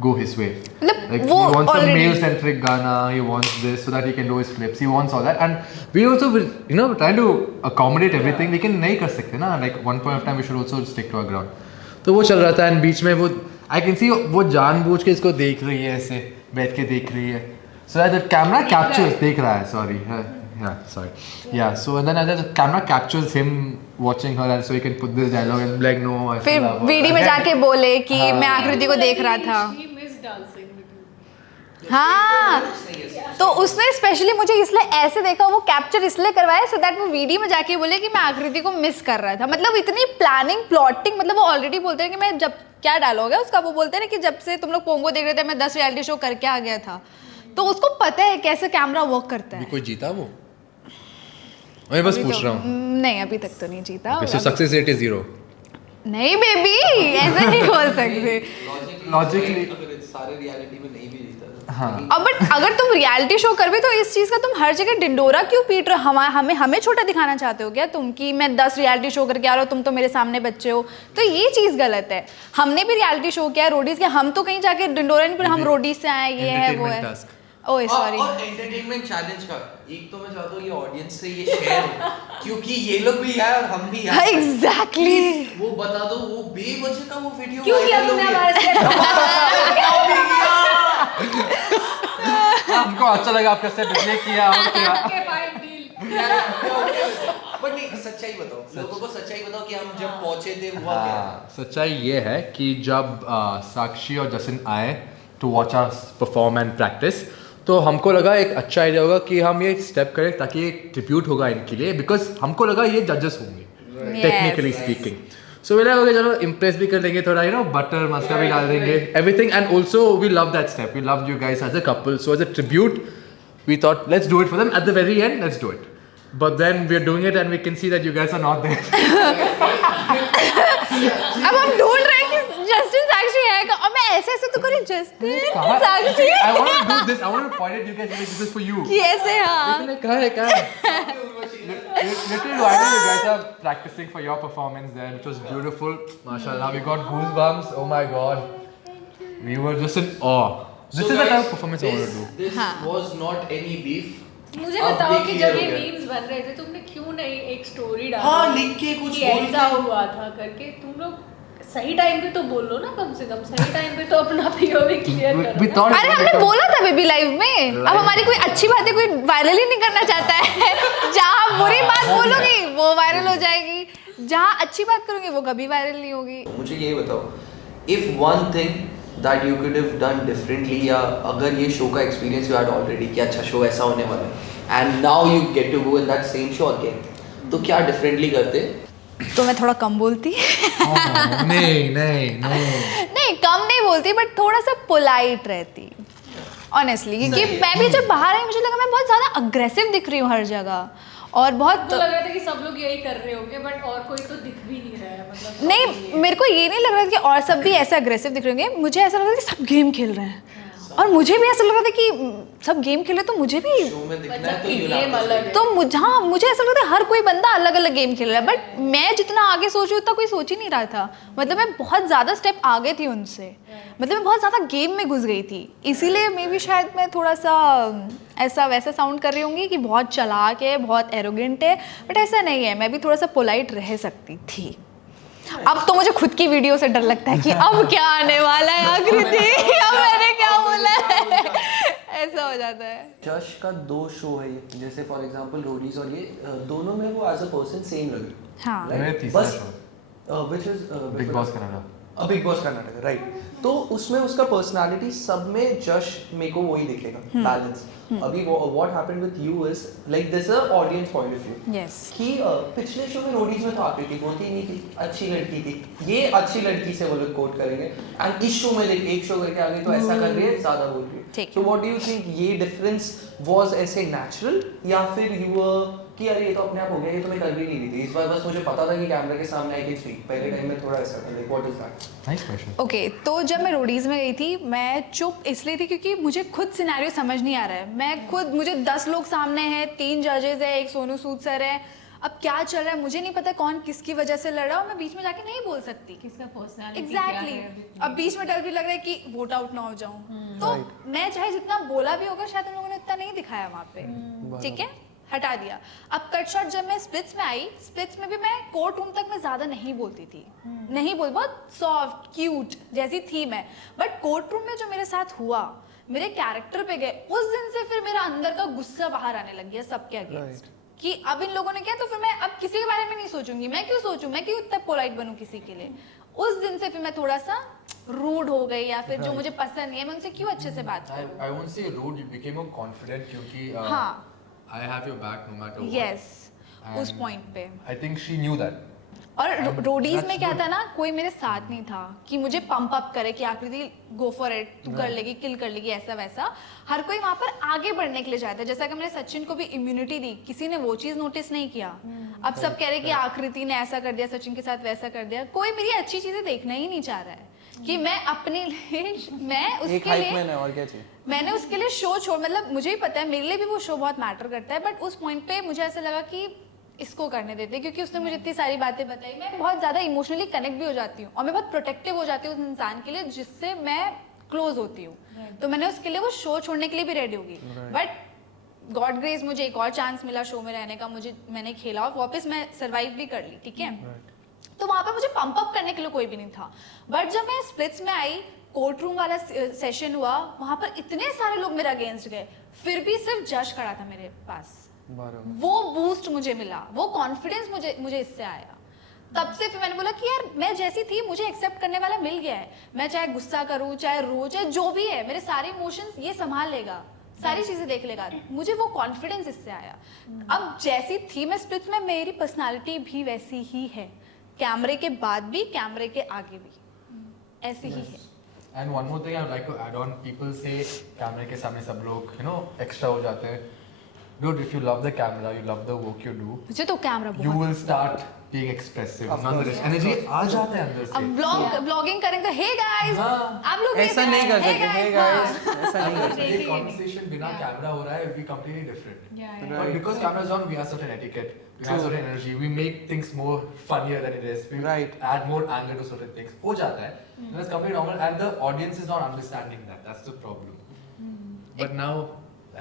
go his way. मतलब Like वो he wants a already male centric Ghana, he wants this so that he can do his flips, he wants all that, and we also will, you know, trying to accommodate everything. We can नहीं कर सकते ना, like one point of time we should also stick to our ground. तो वो चल रहा था and बीच में वो I can see वो जानबूझ के इसको देख रही है, ऐसे बैठ के देख रही है, so that the camera captures देख रहा है, sorry, yeah, sorry, yeah, so and then the camera captures him watching her and so he can put this dialogue and be like no I फिर feel love her. वीडियो में जाके बोले कि मैं आकृति को देख रहा था। She missed dancing with you. हाँ, तो उसने स्पेशली मुझे इसलिए ऐसे देखा, वो कैप्चर इसलिए करवाया सो दैट वो वीडियो में जाके बोले कि मैं आकृति को मिस कर रहा था। मतलब इतनी प्लानिंग प्लॉटिंग, मतलब वो ऑलरेडी बोलते हैं कि मैं जब क्या डायलॉग है उसका, वो बोलते हैं ना कि जब से तुम लोग पोंगो देख रहे थे मैं 10 रियलिटी शो करके आ गया था, तो उसको पता है कैसे कैमरा वर्क करता है। कोई जीता वो? मैं बस पूछ रहा हूँ। नहीं अभी तक तो नहीं जीता। So success rate is 0. नहीं बेबी, ऐसे नहीं बोल सकते। Logically सारे रियलिटी में नहीं भी जीता था। हाँ। अब बट अगर तुम रियलिटी शो कर भी तो इस चीज़ का तुम हर जगह डिंडोरा क्यों पीट रहे हो? हमें छोटा दिखाना चाहते हो क्या तुम कि मैं 10 रियलिटी शो करके आ रहा हूँ, तुम तो मेरे सामने बच्चे हो? तो ये चीज़ गलत है। हमने भी रियलिटी शो किया, रोडीज किया, हम तो कहीं जाके डिंडोरा नहीं, पर हम रोडीज से आए, ये है वो है। ओए सॉरी। और एंटरटेनमेंट चैलेंज का एक तो मैं चाहता हूँ ये ऑडियंस से ये शेयर हो, क्योंकि ये लोग भी आए और हम भी आए। एग्जैक्टली। वो बता दो वो बेवजह का वो वीडियो क्यों किया तुमने हमारे साथ? हमको अच्छा लगा आपका स्टेप इसलिए किया और किया। Okay, fine, deal. बट नहीं सच्चाई बताओ, लोगों को सच्चाई बताओ कि हम जब पहुंचे थे हुआ क्या? सच्चाई ये है कि जब साक्षी और जसिन आए to watch us perform and practice, तो हमको लगा एक अच्छा आइडिया होगा कि हम ये स्टेप करें ताकि एक ट्रिब्यूट होगा इनके लिए, बिकॉज हमको लगा ये जजेस होंगे टेक्निकली स्पीकिंग। सो वे लगा चलो इम्प्रेस भी कर लेंगे थोड़ा, यू नो बटर मसाला भी डाल देंगे everything, and also we love that step, we love you guys as a couple, so as a tribute we thought let's do it for them at the very end, let's do it. but then we're doing it and we can see that you guys are not there. अब हम ढूंढ रहे हैं कि Justin साक्षी है क्या? और मैं ऐसे तो करूँ Justin Sakshi I want to do this. I want to point at you guys like this is for you. कि ऐसे हाँ Literally, I know you guys are practicing for your performance there, which was beautiful. Mashallah, we got goosebumps. Oh my god, we were just in awe. This is the type of performance I want to do. This was not any beef. मुझे अब बताओ ये कि clear जब हो ये गया। Memes बन रहे थे तुमने क्यों नहीं एक स्टोरी डाली? हाँ, लिख के कुछ कि बोल ऐसा हुआ था करके। तुम लोग सही टाइम पे तो बोलो ना, कम से कम सही टाइम पे तो अपना POV क्लियर We करो ना। thought अरे हमने बोला था बेबी लाइव में अब हमारी कोई अच्छी बातें कोई वायरल ही नहीं करना चाहता है जहाँ बुरी बात बोलूंगी वो वायरल हो जाएगी जहाँ अच्छी बात करूंगी वो कभी वायरल नहीं होगी मुझे ये बताओ, if one thing that you could have done differently, या अगर ये शो का एक्सपीरियंस you had already कि अच्छा शो ऐसा होने वाला है and now you get to go in that same show again, तो क्या differently करते? तो मैं थोड़ा कम बोलती नहीं नहीं कम नहीं बोलती बट थोड़ा सा पोलाइट रहती ऑनेस्टली क्योंकि मैं भी जब बाहर आई मुझे लगा मैं बहुत ज़्यादा अग्रेसिव दिख रही हूँ हर जगह और बहुत तो लग रहा था कि सब लोग यही कर रहे होंगे बट और कोई तो दिख भी नहीं रहा है मतलब नहीं मेरे को ये नहीं लग रहा था कि और सब भी ऐसे अग्रेसिव दिख रहे होंगे मुझे ऐसा लग रहा था कि सब गेम खेल रहे हैं और मुझे भी ऐसा लग रहा था कि सब गेम खेले तो मुझे भी शो में दिखना है मतलब तो कि you गेम have to अलग है। तो मुझे ऐसा लगता है हर कोई बंदा अलग अलग गेम खेल रहा है बट मैं जितना आगे सोचूं उतना कोई सोच ही नहीं रहा था मतलब मैं बहुत ज़्यादा स्टेप आगे थी उनसे मतलब मैं बहुत ज़्यादा गेम में घुस गई थी इसीलिए मे भी शायद मैं थोड़ा सा ऐसा वैसा साउंड कर रही होंगी कि बहुत चालाक है बहुत एरोगेंट है बट ऐसा नहीं है मैं भी थोड़ा सा पोलाइट रह सकती थी अब तो मुझे खुद की वीडियो से डर लगता है कि अब क्या आने वाला है आकृति अब मैंने क्या बोला है ऐसा हो जाता है जश का 2 शो है ये, जैसे फॉर एग्जांपल रोडीज और ये दोनों में वो एज अ पर्सन सेम लगे हाँ मेरा तीसरा बस show, which is Big Boss Canada. Big boss Karnataka right तो उसमें उसका पर्सनालिटी सब में जश मेरे को वही दिखेगा बैलेंस अभी what happened with you is like this a audience point of view yes कि पिछले शो में रोडीज में तो आकृति होती ही नहीं थी अच्छी लड़की थी ये अच्छी लड़की से वो लोग कोट करेंगे एंड इस शो में देख एक शो करके आगे तो ऐसा कर रही है ज्यादा बोल रही है ठीक so what do you think ये डिफरेंस वाज ऐसे नेचुरल या फिर यू कि यार ये तो अपने आप हो गया ये तो मैं कर भी नहीं रही थी इस बार बस मुझे पता था कि कैमरा के सामने आई कैन स्पीक पहले टाइम में थोड़ा ऐसा था like what is that Nice question. Okay तो जब मैं रोडीज में गई थी मैं चुप इसलिए थी क्योंकि मुझे खुद सिनेरियो समझ नहीं आ रहा है मैं खुद मुझे 10 लोग सामने हैं 3 जजेस है एक सोनू सूद सर है अब क्या चल रहा है मुझे नहीं पता कौन किसकी वजह से लड़ रहा है और मैं बीच में जाके नहीं बोल सकती किसका पर्सनालिटी एग्जैक्टली अब बीच में डर भी लग रहा है कि वोट आउट ना हो जाऊं तो मैं चाहे जितना बोला भी होगा शायद उन लोगों ने उतना नहीं दिखाया वहाँ पे ठीक है हटा दिया अब कट शॉट जब मैं स्प्लिट्स में आई स्प्लिट्स में भी मैं कोर्ट रूम तक मैं ज़्यादा नहीं बोलती थी नहीं बोल बहुत सॉफ्ट क्यूट जैसी थी मैं बट कोर्ट रूम में जो मेरे साथ हुआ मेरे कैरेक्टर पे गए उस दिन से फिर मेरा अंदर का गुस्सा बाहर आने लग गया सबके अगेंस्ट कि अब इन लोगों ने किया तो फिर मैं अब किसी के बारे में नहीं सोचूंगी मैं क्यों सोचूं मैं क्यों इतना पोलाइट बनूं किसी के लिए उस दिन से फिर मैं थोड़ा सा रूड हो गई या फिर जो मुझे पसंद नहीं है मैं उनसे क्यों अच्छे से बात करूं I won't say rude. You became more confident क्योंकि हाँ I have your back no matter what. Yes उस And पॉइंट पे I think she knew that. और रोडीज that's में क्या good. था ना कोई मेरे साथ नहीं था कि मुझे पंप अप करे कि आकृति गो फॉर इट तू कर लेगी किल कर लेगी ऐसा वैसा हर कोई वहाँ पर आगे बढ़ने के लिए चाहता है जैसा कि मैंने सचिन को भी इम्यूनिटी दी किसी ने वो चीज़ नोटिस नहीं किया अब सब कह रहे कि आकृति ने ऐसा कर दिया सचिन के साथ वैसा कर दिया कोई मेरी अच्छी चीज़ें देखना ही नहीं चाह रहा है कि मैं अपने लिए मैं उसके लिए और क्या चाहिए मैंने उसके लिए शो छोड़ मतलब मुझे ही पता है मेरे लिए भी वो शो बहुत मैटर करता है बट उस पॉइंट पे मुझे ऐसा लगा कि इसको करने देते क्योंकि उसने मुझे इतनी सारी बातें बताई मैं बहुत ज़्यादा इमोशनली कनेक्ट भी हो जाती हूँ और मैं बहुत प्रोटेक्टिव हो जाती हूँ उस इंसान के लिए जिससे मैं क्लोज होती हूँ तो मैंने उसके लिए वो शो छोड़ने के लिए भी रेडी होगी बट गॉड ग्रेस मुझे एक और चांस मिला शो में रहने का मैंने खेला और वापस मैं सर्वाइव भी कर ली ठीक है तो वहाँ पे मुझे पंप अप करने के लिए कोई भी नहीं था बट जब मैं स्प्लिट्स में आई कोर्ट रूम वाला सेशन हुआ वहाँ पर इतने सारे लोग मेरे अगेंस्ट गए फिर भी सिर्फ जज खड़ा था मेरे पास वो बूस्ट मुझे मिला वो कॉन्फिडेंस मुझे इससे आया तब से फिर मैंने बोला कि यार मैं जैसी थी मुझे एक्सेप्ट करने वाला मिल गया है मैं चाहे गुस्सा करूँ चाहे रो चाहे जो भी है मेरे सारे इमोशंस ये संभाल लेगा सारी चीजें देख लेगा मुझे वो कॉन्फिडेंस इससे आया अब जैसी थी मैं स्प्लिट्स में मेरी पर्सनालिटी भी वैसी ही है कैमरे के बाद भी कैमरे के आगे भी ऐसी ही है And one more thing I would like to add on, people say कैमरे के सामने सब लोग extra हो जाते हैं dude, if you love the camera, you love the work you do, मुझे तो कैमरा you बहुत will start being expressive. None of this energy आ जाता है अंदर अब से. ब्लॉगिंग करेंगे हे गाइस हाँ. आप लोग ऐसा नहीं कर सकते hey guys ऐसा नहीं कर सकते. ये conversation बिना कैमरा हो रहा है, will be completely different. Yeah, Right. But because cameras on, we have certain etiquette, we have certain energy, we make things more funnier than it is. We Right. add more anger to certain things. हो जाता है. That's completely normal, and the audience is not understanding that. That's the problem. But now,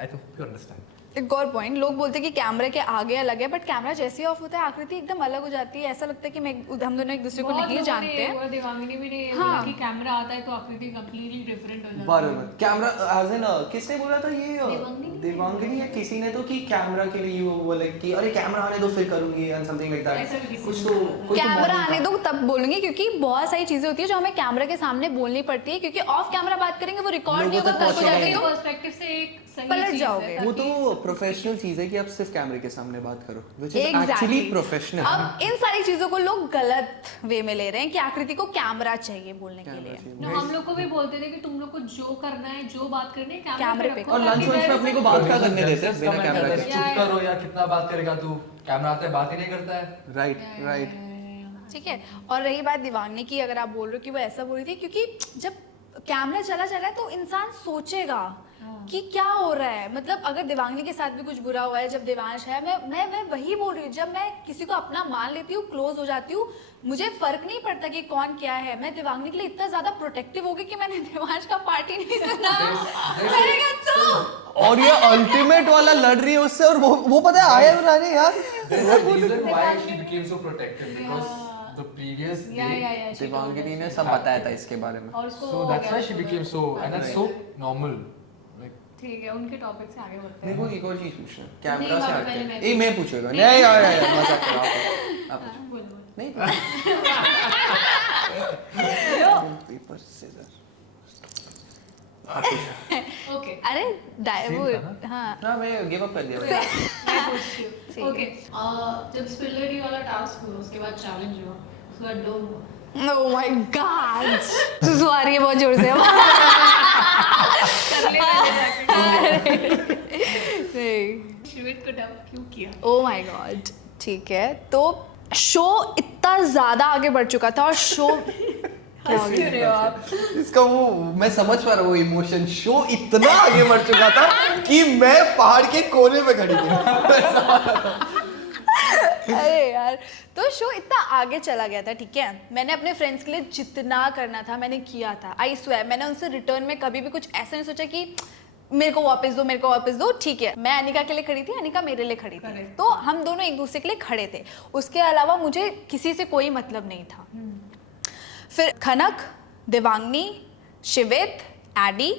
I hope you understand. एक और point, लोग बोलते हैं कि कैमरे के आगे अलग है, बट कैमरा जैसे ही ऑफ होता है आकृति एकदम अलग हो जाती है. ऐसा लगता है कि हम दोनों एक दूसरे को नहीं जानते हैं. और देवांगिनी भी ने हाँ. कि कैमरा आता है तो आकृति कंप्लीटली डिफरेंट हो जाती है. बराबर. कैमरा as in किसने बोला था ये देवांगिनी? देवांगिनी या किसी ने तो कि कैमरा के लिए यू वो लाइक कि अरे कैमरा आने दो फिर करूंगी एंड समथिंग लाइक दैट. ऐसा भी किसी कुछ ने तो बोला था. कोई तो कैमरा model आने था. दो तब बोलूंगी क्योंकि बहुत सारी चीजें होती है जो हमें कैमरा के सामने बोलनी पड़ती है, क्योंकि ऑफ कैमरा बात करेंगे वो रिकॉर्ड नहीं लोगों होगा, तक कल को पहुंचेगा जाके ही तो पर्सपेक्टिव से एक सही पलट चीज़ है, जाओगे. वो ताकि तो प्रोफेशनल चीज है कि आप सिर्फ कैमरे के सामने बात करो which is Exactly. actually professional. अब इन सारी चीजों को लोग गलत वे में ले रहे हैं कि आकृति को कैमरा चाहिए बोलने के लिए. No, हम लोग को भी बोलते थे कि तुम लोग को जो करना है जो बात करनी है कैमरे कैमरे पे पे और लंच वंच में अपने को बात क्या करने देते हैं बिना Comment कैमरा करते के. हैं, चुप करो यार, कितना बात करेगा तू. कैमरा आता है, बात ही नहीं करता है. राइट. ठीक है. और रही बात दीवांगनी की, अगर आप बोल रहे हो कि वो ऐसा बोल रही थी, क्योंकि जब कैमरा चला जा रहा है तो इंसान सोचेगा कि क्या हो रहा है. मतलब अगर देवांगनी के साथ भी कुछ बुरा हुआ है, जब देवांश है, मैं वही बोल रही हूँ, जब मैं किसी को अपना मान लेती हूँ, क्लोज हो जाती हूँ, मुझे फर्क नहीं पड़ता कि कौन क्या है. मैं देवांगनी के लिए इतना ज्यादा प्रोटेक्टिव हो गई कि मैंने देवांश का पार्ट ही नहीं सुना. मैंने कहा तो और ये अल्टीमेट वाला लड़ रही है उससे और वो पता है आया बनाने यार. There's a reason why she became so protective, because the previous day, देवांगिनी ने सब बताया था इसके बारे में. और उसको so that's why she became so, and that's so normal. Like, ठीक है, उनके टॉपिक से आगे बढ़ते मेरे हैं. को एक और चीज पूछना है. कैमरा नहीं, से बाबा, हटके. पहले मैं ए मैं पूछूंगा. नहीं यार मजाक कर रहा हूं. आप पूछो. बोलो. नहीं पेपर सीजर. ओके, अरे Same था ना? हाँ हाँ मैं गिव अप कर दिया. मैं पूछती हूँ. ठीक ओके, जब स्पिलरी वाला टास्क हुआ उसके बाद चैलेंज हुआ, उसके बाद डो हुआ. Oh my God! सुसु आ रही है बहुत जोर से. कर ले पहले जाके. नहीं. शिवित को डब क्यों किया? Oh my God! ठीक है, तो शो इतना ज्यादा आगे बढ़ चुका था और शो क्या हो क्यों रहे हो आप? इसका वो मैं समझ पा रहा हूँ वो इमोशन. शो इतना आगे बढ़ चुका था कि मैं पहाड़ के कोने पे खड़ी थी. अरे यार, तो शो इतना आगे चला गया था. ठीक है, मैंने अपने फ्रेंड्स के लिए जितना करना था मैंने किया था. आई स्वेयर, मैंने उनसे रिटर्न में कभी भी कुछ ऐसा नहीं सोचा कि मेरे को वापस दो, मेरे को वापस दो. ठीक है, मैं अनिका के लिए खड़ी थी, अनिका मेरे लिए खड़ी थी, तो हम दोनों एक दूसरे के लिए खड़े थे. उसके अलावा मुझे किसी से कोई मतलब नहीं था. फिर खनक, देवांगनी, शिवित, एडी,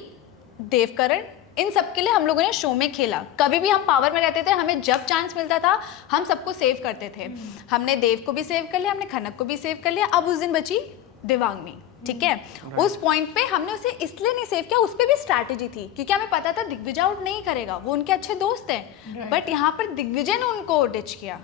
देवकरण, इन सब के लिए हम लोगों ने शो में खेला. कभी भी हम पावर में रहते थे, हमें जब चांस मिलता था हम सबको सेव करते थे. हमने देव को भी सेव कर लिया, हमने खनक को भी सेव कर लिया. अब उस दिन बची देवांगनी. ठीक है, उस पॉइंट पे हमने उसे इसलिए नहीं सेव किया, उस पे भी स्ट्रैटेजी थी, क्योंकि हमें पता था दिग्विजय आउट नहीं करेगा, वो उनके अच्छे दोस्त हैं. बट यहाँ पर दिग्विजय ने उनको डिच किया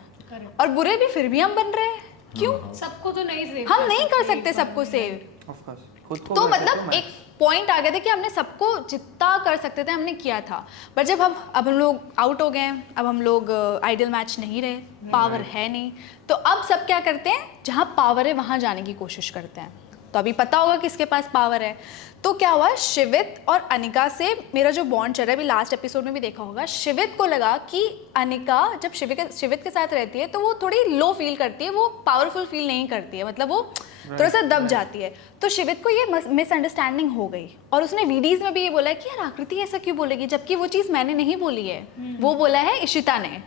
और बुरे भी फिर भी हम बन रहे हैं. क्यों? सबको तो नहीं सेव हम नहीं कर सकते सबको सेव. ऑफ कोर्स खुद को तो वैसे मतलब मैं- एक पॉइंट आ गया था कि हमने सबको जितना कर सकते थे हमने किया था. बट जब अब हम लोग आउट हो गए, अब हम लोग आइडल मैच नहीं रहे, पावर है नहीं, तो अब सब क्या करते हैं, जहाँ पावर है वहाँ जाने की कोशिश करते हैं. तो अभी पता होगा किसके पास पावर है. तो क्या हुआ, शिवित और अनिका से मेरा जो बॉन्ड चल रहा है, अभी लास्ट एपिसोड में भी देखा होगा, शिवित को लगा कि अनिका जब शिवित के साथ रहती है तो वो थोड़ी लो फील करती है, वो पावरफुल फील नहीं करती है, मतलब वो थोड़ा सा दब जाती है. तो शिवित को ये मिसअंडरस्टैंडिंग हो गई और उसने वीडियोज में भी ये बोला कि यार आकृति ऐसा क्यों बोलेगी, जबकि वो चीज़ मैंने नहीं बोली है, वो बोला है इशिता ने.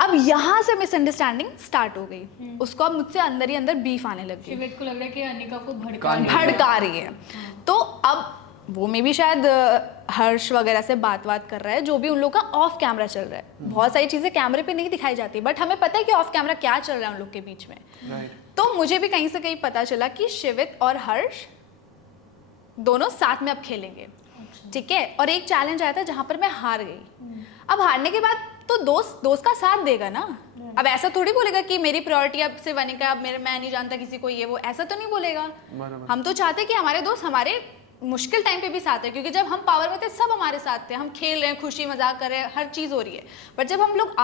अब यहाँ से मिसअंडरस्टैंडिंग स्टार्ट हो गई. उसको अब मुझसे अंदर ही अंदर बीफ आने लग गई, शिवित को लग रहा है कि अनिका को भड़का रही है. तो अब वो में भी शायद हर्ष वगैरह से बात कर रहा है, जो भी उन लोग का ऑफ कैमरा चल रहा है. बहुत सारी चीज़ें कैमरे पे नहीं दिखाई जाती, बट हमें पता है कि ऑफ कैमरा क्या चल रहा है उन लोग के बीच में. तो मुझे भी कहीं से कहीं पता चला कि शिवित और हर्ष दोनों साथ में अब खेलेंगे. ठीक है, और एक चैलेंज आया था जहाँ पर मैं हार गई. अब हारने के बाद तो दोस्त का साथ देगा ना. अब ऐसा थोड़ी बोलेगा कि मेरी प्रायोरिटी अब सिर्फ अनिका, अब मैं नहीं जानता किसी को, ये वो, ऐसा तो नहीं बोलेगा. हम तो चाहते कि हमारे दोस्त हमारे मुश्किल टाइम पे भी साथ है, क्योंकि जब हम पावर में थे सब हमारे साथ थे, हम खेल रहे हैं, खुशी मजाक कर रहे हैं, हर चीज़ हो रही है। बट जब हम लोग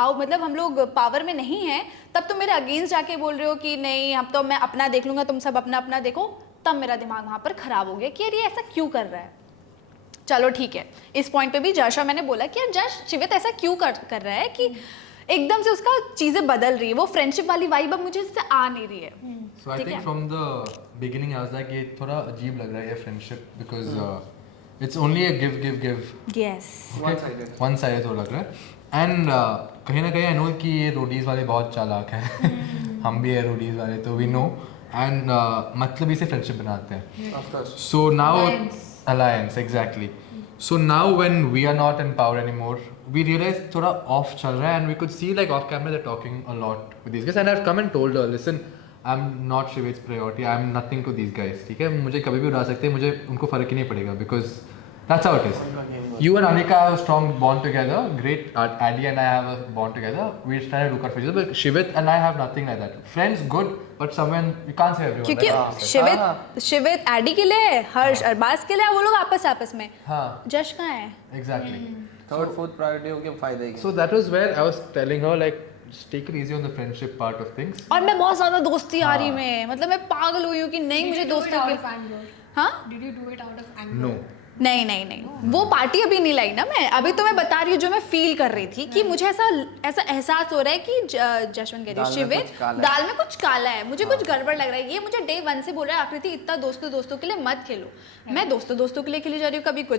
हम लोग पावर में नहीं हैं, तब तुम मेरे अगेंस्ट जाके बोल रहे हो कि नहीं अब तो मैं अपना देख लूँगा, तुम सब अपना अपना देखो। तब मेरा दिमाग वहाँ पर ख़राब हो गया कि यार ये ऐसा क्यों कर रहा है। चलो ठीक है, इस पॉइंट पे भी जश और मैंने बोला कि यार जश शिवित ऐसा क्यों कर रहा है कि एकदम से उसका चीज़ें बदल रही है, वो फ्रेंडशिप वाली वाइब अब मुझे इससे आ नहीं रही है। So I think from the beginning I was like ये थोड़ा अजीब लग रहा है ये friendship because it's only a give. Yes. One sided थोड़ा लग रहा है and कहीं ना कहीं I know कि ये रोडीज वाले बहुत चालाक हैं हम भी है रोडीज वाले तो we know and मतलब इसे friendship बनाते हैं. Of course. So now alliance exactly. So now when we are not in power anymore, we realize थोड़ा off चल रहा है and we could see like off camera they're talking a lot with these guys and I've come and told her, listen, I'm not Shivit's priority, I'm nothing to these guys. ठीक है, मुझे कभी भी उड़ा सकते हैं, मुझे उनको फर्क ही नहीं पड़ेगा because that's how it is. You and Anika have a strong bond together, great. Adi and I have a bond together. We try to look out for each other, but Shivit and I have nothing like that. Friends, good, but someone you can't say everyone. क्योंकि शिवित AD के लिए, हर्ष अरबाज के लिए, वो लोग आपस में। हाँ. जश कहाँ है? Exactly. थर्ड फोर्थ प्रायोरिटी हो गया फायदा ही क्या? So that was where I was telling her like just take it easy on the friendship part of things. और मैं बहुत ज़्यादा दोस्ती आ रही में, मतलब मैं पागल हुई हूँ कि नहीं मुझे दोस्तों के। हाँ? Did you do it out of anger? No. नहीं वो पार्टी अभी नहीं लाई ना मैं, अभी तो मैं बता रही हूँ जो मैं फील कर रही थी कि मुझे ऐसा एहसास हो रहा है कि जशवंत कह रही है शिवित दाल में कुछ काला है, मुझे कुछ गड़बड़ लग रहा है। ये मुझे डे 1 से बोल रहा है आकृति इतना दोस्तों के लिए मत खेलो। मैं दोस्तों के लिए खेली जा रही हूँ,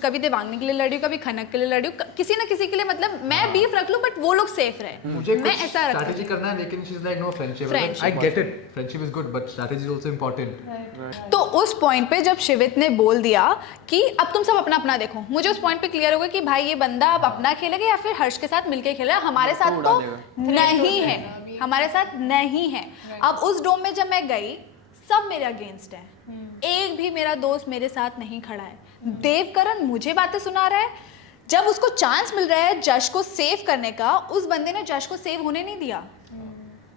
कभी देवांगनी के लिए लड़ी हूँ, कभी खनक के लिए लड़ी हूँ, किसी ना किसी के लिए, मतलब मैं बीफ रख लूँ बट वो लोग सेफ रहे। मुझे मैं ऐसा स्ट्रैटेजी करना है लेकिन she is like no friendship. I get it, friendship is good but strategy is also important. तो उस पॉइंट पे जब शिवित ने बोल दिया कि अब तुम सब अपना देखो, मुझे उस पॉइंट पे क्लियर हो गया कि भाई ये बंदा अब अपना खेलेगा या फिर हर्ष के साथ मिलके खेलेगा, हमारे साथ तो नहीं है, हमारे साथ नहीं है। अब उस डोम में जब मैं गई सब मेरे अगेंस्ट है, एक भी मेरा दोस्त मेरे साथ नहीं खड़ा है। देवकरण मुझे बातें सुना रहा है, जब उसको चांस मिल रहा है जश को सेव करने का, उस बंदे ने जश को सेव होने नहीं दिया।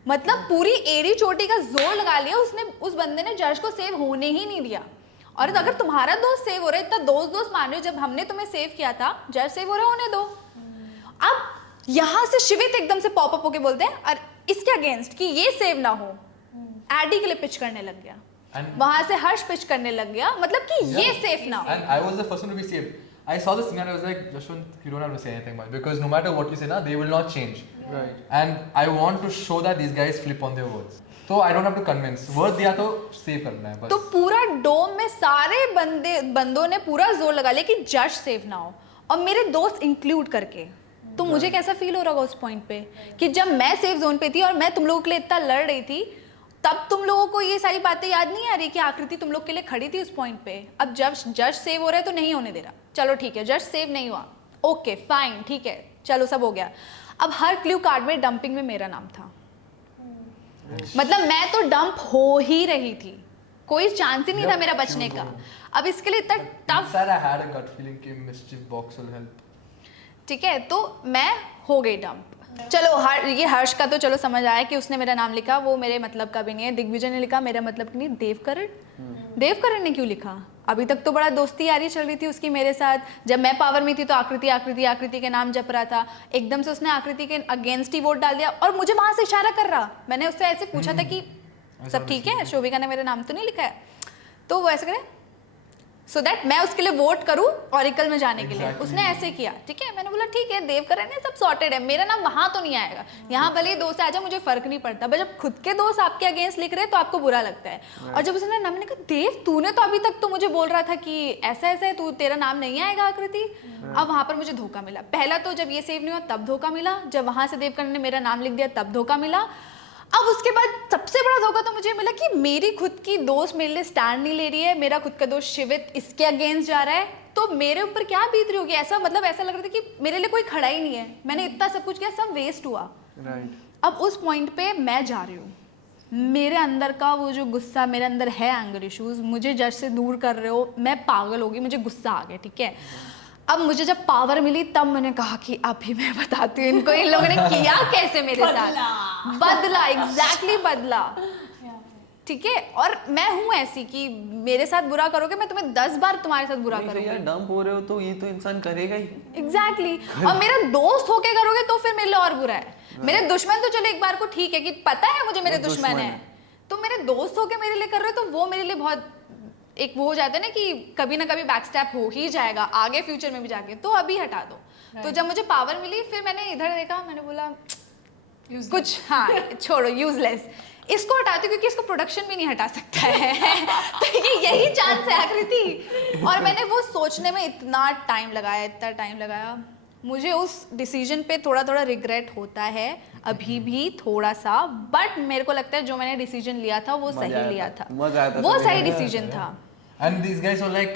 मतलब पूरी एड़ी चोटी का जोर लगा लिया उसने, उस बंदे ने जश को सेव होने ही नहीं दिया। और अगर तुम्हारा दोस्त सेव हो रहा है, इतना दोस्त मान रहे हो, जब हमने तुम्हें सेव किया था जश सेव हो रहा है होने दो। अब यहाँ से शिवित एकदम से पॉप अप होके बोलते हैं और इसके अगेंस्ट कि ये सेव ना हो, एडी के लिए पिच करने लग गया, वहां से हर्ष पिच करने लग गया, मतलब कि ये सेफ ना हो। And I was the first one to be saved. I saw this thing and I was like, Jashwant, you don't have to say anything much because no matter what you say now, they will not change. Right. And I want to show that these guys flip on their words. So I don't have to convince. Word दिया तो save करना है बस। तो पूरा डोम में सारे बंदों ने पूरा जोर लगा लिया कि जश सेव ना हो, और मेरे दोस्त इंक्लूड करके। तो मुझे कैसा फील हो रहा होगा उस पॉइंट पे कि जब मैं सेफ जोन पे थी और मैं तुम लोगों के लिए इतना लड़ रही थी, तब तुम लोगों को ये सारी बातें याद नहीं आ रही कि आकृति तुम लोग के लिए खड़ी थी उस पॉइंट पे। अब जब जज सेव हो रहा है तो नहीं होने दे रहा, चलो ठीक है जज सेव नहीं हुआ, ओके फाइन ठीक है, चलो सब हो गया। अब हर क्लू कार्ड में डंपिंग में मेरा नाम था, मतलब मैं तो डंप हो ही रही थी, कोई चांस ही नहीं था मेरा बचने का। अब इसके लिए इतना tough, I had a gut feeling कि mischief box will help. ठीक है, तो मैं हो गई डंप। चलो ये हर्ष का तो चलो समझ आया कि उसने मेरा नाम लिखा, वो मेरे मतलब का भी नहीं है। दिग्विजय ने लिखा, मेरा मतलब नहीं। देवकरण ने क्यों लिखा? अभी तक तो बड़ा दोस्ती यारी चल रही थी उसकी मेरे साथ। जब मैं पावर में थी तो आकृति के नाम जप रहा था, एकदम से उसने आकृति के अगेंस्ट ही वोट डाल दिया और मुझे वहां से इशारा कर रहा। मैंने उससे ऐसे पूछा था कि सब ठीक है, शोभिका ने मेरा नाम तो नहीं लिखा है, तो वो ऐसे करे सो दैट मैं उसके लिए वोट करूं ऑरिकल में जाने के लिए। उसने ऐसे किया, ठीक है। मैंने बोला ठीक है देवकरण है, सब सॉर्टेड है, मेरा नाम वहां तो नहीं आएगा, यहाँ भले ही दोस्त आ जाए मुझे फर्क नहीं पड़ता। बट जब खुद के दोस्त आपके अगेंस्ट लिख रहे हैं तो आपको बुरा लगता है। और जब उसने नाम, मैंने कहा देव तूने तो अभी तक तो मुझे बोल रहा था कि ऐसा ऐसा है, तू तेरा नाम नहीं आएगा आकृति। अब वहां पर मुझे धोखा मिला। पहला तो जब ये सेव नहीं हुआ तब धोखा मिला, जब वहां से देवकरण ने मेरा नाम लिख दिया तब धोखा मिला। अब उसके बाद सबसे बड़ा धोखा तो मुझे मिला कि मेरी खुद की दोस्त मेरे लिए स्टैंड नहीं ले रही है, मेरा खुद का दोस्त शिवित इसके अगेंस्ट जा रहा है, तो मेरे ऊपर क्या बीत रही होगी। ऐसा मतलब ऐसा लग रहा था कि मेरे लिए कोई खड़ा ही नहीं है, मैंने इतना सब कुछ किया, सब वेस्ट हुआ। अब उस पॉइंट पे मैं जा रही हूँ, मेरे अंदर का वो जो गुस्सा मेरे अंदर है, एंगर इश्यूज, मुझे जज से दूर कर रहे हो, मैं पागल हो गई, मुझे गुस्सा आ गया, ठीक है। अब मुझे जब पावर मिली तब मैंने कहा कि अभी मैं बताती हूँ इनको इन लोगों ने किया कैसे मेरे साथ। बदला, एग्जैक्टली बदला। ठीक है, और मैं हूँ ऐसी कि मेरे साथ बुरा करोगे मैं तुम्हें 10 बार तुम्हारे साथ बुरा नहीं, यार करूंगी। डंप हो रहे हो तो ये तो इंसान करेगा ही। एग्जैक्टली और मेरा दोस्त होके करोगे तो फिर मेरे लिए और बुरा है। मेरे दुश्मन तो चलो एक बार को ठीक है कि पता है मुझे मेरे दुश्मन है, तो मेरे दोस्त होके मेरे लिए कर रहे हो तो वो मेरे लिए बहुत एक वो हो जाता है ना कि कभी ना कभी बैकस्टैप हो ही जाएगा आगे फ्यूचर में भी जाके, तो अभी हटा दो। तो जब मुझे पावर मिली फिर मैंने इधर देखा, मैंने बोला कुछ हाँ छोड़ो, यूजलेस, इसको हटाती क्योंकि इसको प्रोडक्शन भी नहीं हटा सकता है तो ये यही चांस है आकृति। और मैंने वो सोचने में इतना टाइम लगाया, मुझे उस डिसीजन पे थोड़ा थोड़ा रिग्रेट होता है अभी भी थोड़ा सा, बट मेरे को लगता है जो मैंने डिसीजन लिया था वो सही लिया था, वो सही डिसीजन था। And these guys were like,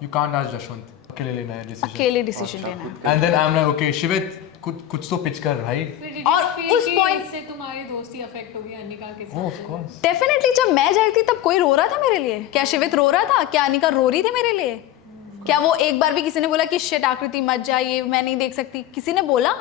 you can't ask Jashwanth, अकेले लेना है decision. अकेले डिसीजन लेना है। And then I'm like, okay, Shivit, कुछ तो pitch कर भाई. और उस point से तुम्हारी दोस्ती अफेक्ट होगी अनिका के साथ। Oh, of course. डेफिनेटली जब मैं जा रही थी तब कोई रो रहा था मेरे लिए? क्या शिवित रो रहा था? क्या अनिका रो रही थी मेरे लिए? क्या वो एक बार भी किसी ने बोला कि शिट आकृति मत जा, ये मैं नहीं देख सकती? किसी ने बोला?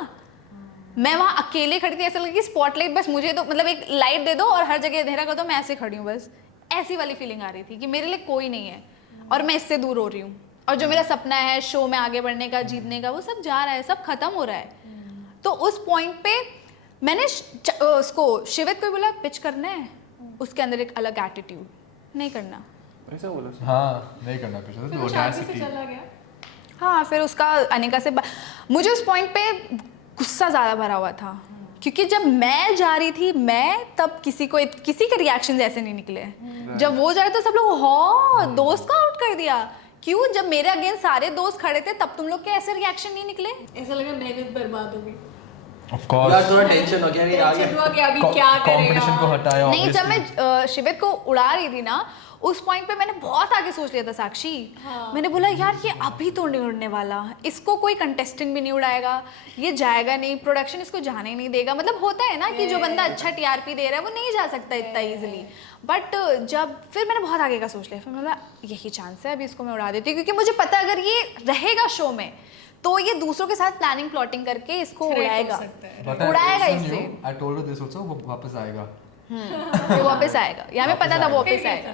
मैं वहाँ अकेले खड़ी थी, ऐसा लगा कि स्पॉटलाइट बस मुझे तो मतलब एक लाइट दे दो और हर जगह अंधेरा कर दो, मैं ऐसे खड़ी हूँ बस, ऐसी वाली फीलिंग आ रही थी कि मेरे लिए कोई नहीं है और मैं इससे दूर हो रही हूँ और जो मेरा सपना है शो में आगे बढ़ने का, जीतने का, वो सब जा रहा है, सब खत्म हो रहा है। तो उस पॉइंट पे मैंने उसको शिवित को बोला पिच करना है, उसके अंदर एक अलग एटीट्यूड, नहीं करना, ऐसा बोला? हाँ, नहीं करना pitch. फिर तो वो शादी से audacity. चला गया। हाँ फिर उसका अनिका से मुझे उस पॉइंट पे गुस्सा ज़्यादा भरा हुआ था क्योंकि जब मैं जा रही थी तब किसी के रिएक्शन ऐसे नहीं निकले। जब वो जा रहे थे सब लोग हाँ दोस्त को आउट कर दिया, क्यों? जब मेरे अगेंस्ट सारे दोस्त खड़े थे तब तुम लोग के ऐसे रिएक्शन नहीं निकले? ऐसा लगा मेहनत बर्बाद हो गई। Of course. यार थोड़ा टेंशन हो गया, नहीं आगे टेंशन हुआ कि अभी क्या करेगा। Competition को हटाया. नहीं, जब obviously. मैं शिवित को उड़ा रही थी ना उस पॉइंट पे मैंने बहुत आगे सोच लिया था साक्षी। मैंने बोला यार ये अभी तो नहीं उड़ने वाला, इसको कोई कंटेस्टेंट भी नहीं उड़ाएगा, ये जाएगा नहीं, प्रोडक्शन इसको जाने ही नहीं देगा। मतलब होता है ना कि जो बंदा अच्छा टीआरपी दे रहा है वो नहीं जा सकता इतना इजीली। बट जब फिर मैंने बहुत आगे का सोच लिया, फिर मैंने यही चांस है, अभी इसको मैं उड़ा देती हूँ क्योंकि मुझे पता है अगर ये रहेगा शो में तो ये दूसरों के साथ प्लानिंग प्लॉटिंग करके इसको उड़ाएगा इससे। I told her this also, वो वापस आएगा. वो वापस आएगा, या हमें पता था वो वापस आएगा।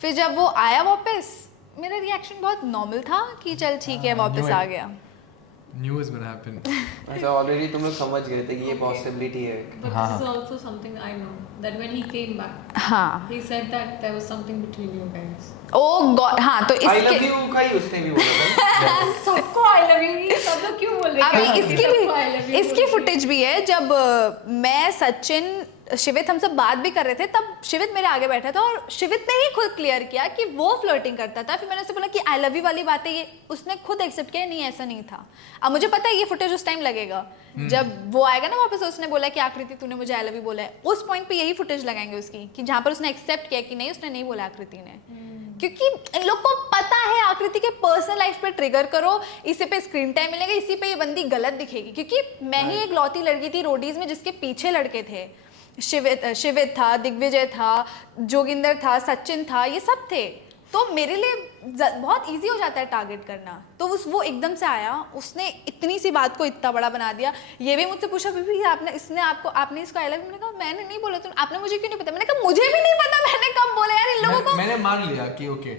फिर जब वो आया वापस मेरा रिएक्शन बहुत नॉर्मल था कि चल ठीक है वापस आ गया। Knew is gonna happen. अच्छा ऑलरेडी तुम लोग समझ गए थे कि ये पॉसिबिलिटी है। But this is also something I know that when he came back, हाँ he said that there was something between you guys. Oh God, हाँ तो आई लव इसके यू का ही उसने भी बोला था। सबको I love you ये सब लोग क्यों बोल रहे हैं? अभी इसकी सबको I love भी you इसकी बोल फुटेज भी है। जब मैं सचिन शिवित हम सब बात भी कर रहे थे तब शिवित मेरे आगे बैठा था और शिवित ने ही खुद क्लियर किया कि वो फ्लर्टिंग करता था। फिर मैंने उससे बोला कि आई लव यू वाली बात है ये, उसने खुद एक्सेप्ट किया नहीं ऐसा नहीं था। अब मुझे पता है ये फुटेज उस टाइम लगेगा जब वो आएगा ना वापस, उसने बोला कि आकृति तूने मुझे आई लव यू बोला है, उस पॉइंट पे यही फुटेज लगाएंगे उसकी कि जहाँ पर उसने एक्सेप्ट किया कि नहीं उसने नहीं बोला आकृति ने। क्योंकि इन लोग को पता है आकृति के पर्सनल लाइफ पे ट्रिगर करो, इसी पे स्क्रीन टाइम मिलेगा, इसी पे ये बंदी गलत दिखेगी। क्योंकि मैं ही एक लौती लड़की थी रोडीज में जिसके पीछे लड़के थे, शिवित था, दिग्विजय था, जोगिंदर था, सचिन था, ये सब थे। तो मेरे लिए बहुत इजी हो जाता है टारगेट करना। तो वो एकदम से आया, उसने इतनी सी बात को इतना बड़ा बना दिया। ये भी मुझसे पूछा बीबी आपने इसको आई लव यू, मैंने कहा मैंने नहीं बोला, तुम आपने मुझे क्यों नहीं पता? मैंने कहा मुझे भी नहीं पता मैंने कब बोला यार इन लोगों को। मैंने मान लिया कि okay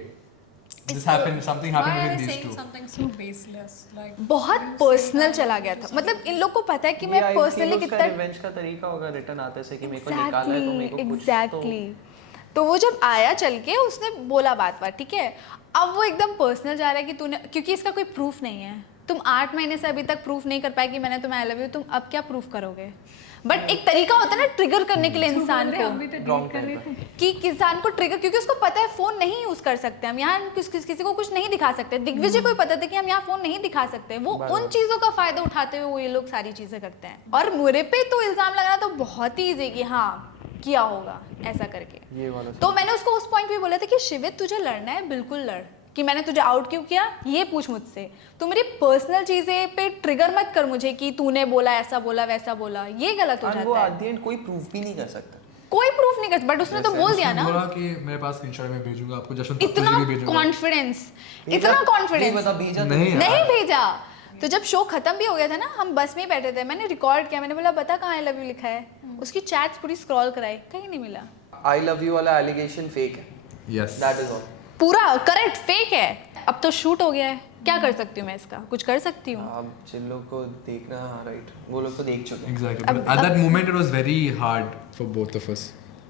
this happened, something happened Why are with they these saying two. something so baseless? Like बहुत पर्सनल चला गया था। मतलब इन लोग को पता है कि मैं पर्सनली कितना रिवेंज का तरीका होगा रिटर्न आते से कि मेरे को निकाला है तो मेरे को कुछ एग्जैक्टली। तो वो जब आया चल के उसने बोला बात ठीक है। अब वो एकदम पर्सनल जा रहा है कि तूने, क्योंकि इसका कोई प्रूफ नहीं है। तुम 8 महीने से अभी तक प्रूफ नहीं कर पाए कि मैंने तुम्हें आई लव यू, तुम अब क्या प्रूफ करोगे? बट एक तरीका होता है ना ट्रिगर करने के लिए इंसान को, कि इंसान को ट्रिगर, क्योंकि उसको पता है फोन नहीं यूज कर सकते हम यहाँ, किसी को कुछ नहीं दिखा सकते। दिग्विजय को पता था कि हम यहाँ फोन नहीं दिखा सकते, वो उन चीजों का फायदा उठाते हुए वो ये लोग सारी चीजें करते हैं। और मेरे पे तो इल्जाम लगाना तो बहुत ही ईजी कि हाँ किया होगा ऐसा करके। ये वाला तो मैंने उसको उस पॉइंट पे बोला था कि शिवित तुझे लड़ना है बिल्कुल लड़, कि मैंने तुझे आउट क्यों किया ये पूछ मुझसे। तू मेरी पर्सनल चीजें पे ट्रिगर मत कर मुझे कि तूने बोला ऐसा बोला वैसा बोला, ये गलत हो वो जाता एट द है। एंड कोई प्रूफ भी नहीं कर सकता। कोई प्रूफ नहीं कर, बट उसने तो बोल दिया ना। बोला कि मेरे पास स्क्रीनशॉट में भेजूंगा आपको, जशवंत इतना तुझे भी भेजूंगा। कॉन्फिडेंस, नहीं इतना बता कॉन्फिडेंस भेजा नहीं यार। नहीं भेजा। तो जब शो खत्म भी हो गया था ना, हम बस में ही बैठे थे, मैंने रिकॉर्ड किया, मैंने बोला बता कहाँ आई लव यू लिखा है। उसकी चैट्स पूरी स्क्रॉल कराई, कहीं नहीं मिला। I love you वाला allegation fake है. Yes. That is all. पूरा करेक्ट फेक है. अब तो शूट हो गया है, क्या कर सकती हूँ मैं इसका? कुछ कर सकती हूँ? अब जिन लोग को देखना, राइट, वो लोग तो देख चुके हैं. Exactly. But at that moment, it was very hard for both of us.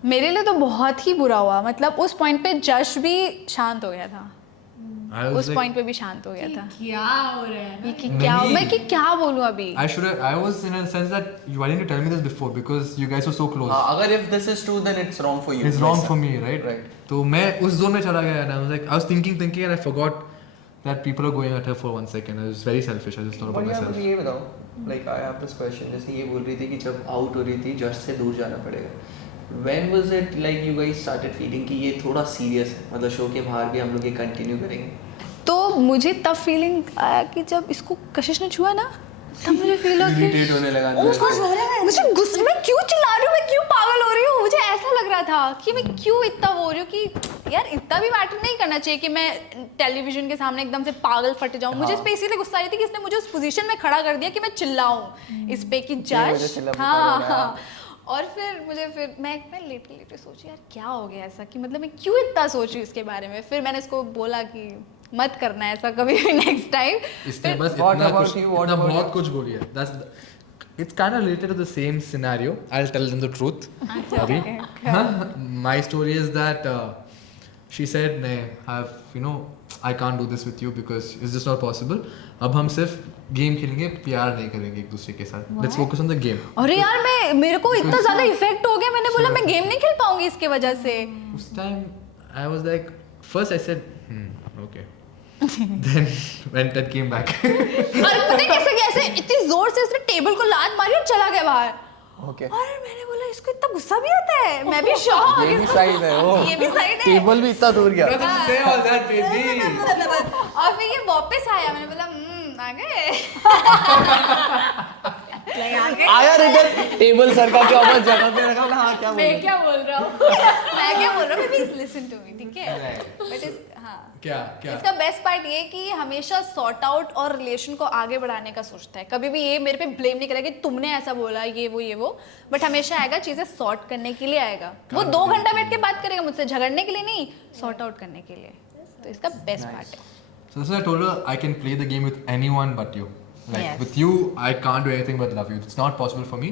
मेरे लिए तो बहुत ही बुरा हुआ. मतलब उस पॉइंट पे जश भी शांत हो गया था. I was उस like, पॉइंट पे भी शांत हो गया था. क्या हो रहा है ना? कि क्या मैं कि क्या बोलूँ अभी? I was in a sense that why didn't you tell me this before because you guys were so close. अगर if this is true then it's wrong for you. It's wrong for me, right? Right. तो मैं उस zone में चला गया and I was thinking and I forgot that people are going at her for 1 second. I was very selfish. I just thought about But myself. ये बताओ, like I have this question. जैसे ये बोल रही थी कि जब out हो रही थी जज से दूर जाना पड़ेगा. When was it like you guys started feeling कि ये थोड़ा serious है? मतलब शो के बाहर भी हम लोग ये continue करेंगे. तो मुझे तब फीलिंग आया कि जब इसको कशिश ने छुआ ना, तब मुझे फील हो कि Irritate होने लगा. मुझे गुस्से में क्यों चिल्ला रही हूँ, मैं क्यों पागल हो रही हूँ. मुझे ऐसा लग रहा था कि मैं क्यों इतना वो हो रही हूँ कि यार इतना भी मैटर नहीं करना चाहिए कि मैं टेलीविजन के सामने एकदम से पागल फट जाऊँ. मुझे इस पे इसीलिए गुस्सा आ रही थी कि इसने मुझे उस पोजीशन में खड़ा कर दिया कि मैं चिल्लाऊँ इस पे कि जज. हाँ. और फिर मैं लेटे सोची यार क्या हो गया ऐसा कि मतलब मैं क्यों इतना सोच रही हूँ इसके बारे में. फिर मैंने इसको बोला कि मत करना ऐसा कभी भी नेक्स्ट टाइम. इसने बस What इतना about कुछ you? What इतना about बहुत you? कुछ बोली है. It's kind of related to the same scenario. I'll tell them the truth. अभी my story is that she said I can't do this with you because it's just not possible. अब हम सिर्फ game खेलेंगे, प्यार नहीं करेंगे एक दूसरे के साथ. Let's focus on the game. अरे यार मेरे को इतना ज्यादा इफेक्ट हो गया. मैंने बोला मैं गेम नहीं खेल पाऊंगी इसके वजह से. उस time I was like, first I said, okay. Then went and came back. और पता है कैसे गया? ऐसे इतनी जोर से इसने टेबल को लात मारी और चला गया बाहर. Okay. और मैंने बोला इसको इतना गुस्सा भी आता है. मैं भी शॉक. ये भी साइड है. ओ. ये भी साइड है. टेबल भी इतना दूर गया. Say all that, baby. और फिर ये वापस आया. मैंने बोला आ गए. आया रिटर्न टेबल सर का क्या वापस जगह पे रखा. हाँ क्या बोल रहा मैं क्या बोल रहा हूँ? मैं क्या बोल रहा हूँ? Please listen to me. ठीक है. बट हाँ, क्या इसका बेस्ट पार्ट ये कि हमेशा सॉर्ट आउट और रिलेशन को आगे बढ़ाने का सोचता है. कभी भी ये मेरे पे ब्लेम नहीं करेगा कि तुमने ऐसा बोला ये वो. बट हमेशा आएगा चीजें सॉर्ट करने के लिए आएगा. वो 2 घंटा बैठ के बात करेगा मुझसे, झगड़ने के लिए नहीं, सॉर्ट आउट करने के लिए. तो इसका बेस्ट पार्ट है. So that's why I told her I can play the game with anyone but you. Like Yes. with you, I can't do anything but love you. It's not possible for me.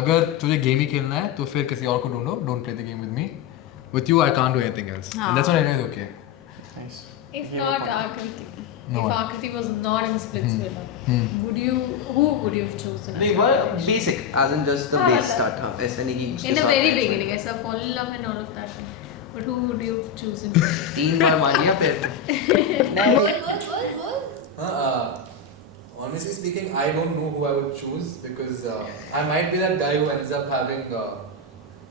अगर तुझे game ही खेलना है तो फिर किसी और को ढूंढो. Don't play the game with me. With you, I can't do anything else. And that's what I know is okay. Nice. If not Akriti, No if one. Akriti was not in Splitsvilla, who would you have chosen? नहीं वो basic as in just the base start. हाँ ऐसा नहीं कि उसके In the साथ very ऐसा beginning, ऐसा fall in love and all of that. But who would you have chosen? 3 बार मारिया फिर. Honestly speaking, I don't know who I would choose because I might be that guy who ends up having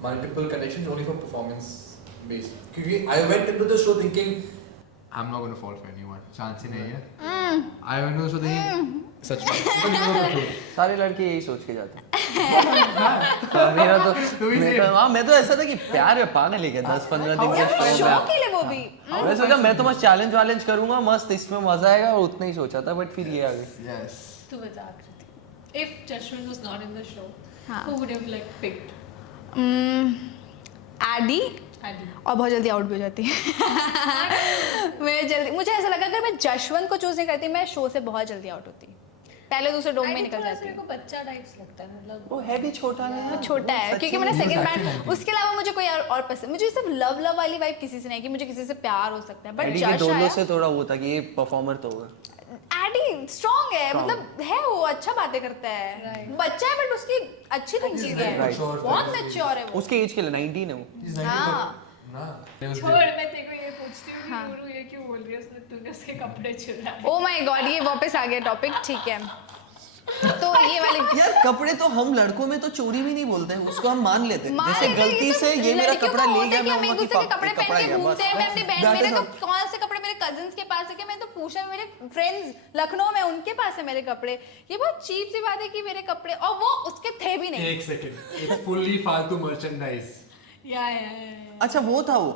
multiple connections only for performance based. Because I went into the show thinking I'm not going to fall for anyone. Chance ही नहीं है. I went into the show thinking सच में. Because you know the truth. सारे लड़के यही सोच के जाते हैं. मैं तो ऐसा था कि प्यार है पागल है क्या 10-15 दिन के शो शो में. के लिए वो भी. मैं सोचा मैं तो मस्त चैलेंज करूंगा मस्त इसमें मजा आएगा और उतना ही सोचा था बट फिर ये आ गई. Yes. To with Akriti. If Jashwanth was not in the show, हाँ. who would you have like picked? Adi. Adi. और बहुत जल्दी आउट भी हो जाती है. मुझे ऐसा लगा अगर मैं जशवंत को चूज नहीं करती मैं शो से बहुत जल्दी आउट होती. पहले दूसरे डोम में निकल जाती. मेरे को बच्चा टाइप्स लगता है मतलब वो है भी छोटा है वो छोटा है क्योंकि मैंने सेकंड बैंड. उसके अलावा मुझे कोई और पसंद. मुझे सिर्फ लव वाली वाइब किसी से नहीं कि मुझे किसी से प्यार हो सकता है. बट एडी के जश दोनों आया. से थोड़ा वो था कि ये परफॉर्मर तो होगा. एडी स्ट्रांग है. मतलब है वो अच्छा बातें करता है. बच्चा है बट उसकी अच्छी थिंकिंग है. Right. बहुत मैच्योर है वो. उसके एज के लिए 19 है वो. हाँ. छोड़ मैं तेरे को ये पूछती हूँ कि गुरु ये क्यों बोल रही है उसने तूने उसके कपड़े चुराए. ओ माय गॉड ये वापस आ गया टॉपिक. ठीक है तो ये वाली यार कपड़े तो हम लड़कों में तो चोरी भी नहीं बोलते हैं, उसको हम मान लेते हैं. मान जैसे लेते हैं, गलती तो से ये मेरा लड़कियों कपड़ा को ले होता गया है कि मैं हम एक उनकी दूसरे के कपड़े पहन के गया घूमते हैं. मैं अपनी बहन That मेरे is तो all. कौन से कपड़े मेरे कजिन्स के पास है कि मैं तो पूछा मेरे फ्रेंड्स लखनऊ में उनके पास है मेरे कपड़े. ये बहुत चीप सी बात है कि मेरे कपड़े और वो उसके थे भी नहीं. एक सेकंड. It's fully फालतू merchandise. अच्छा वो था वो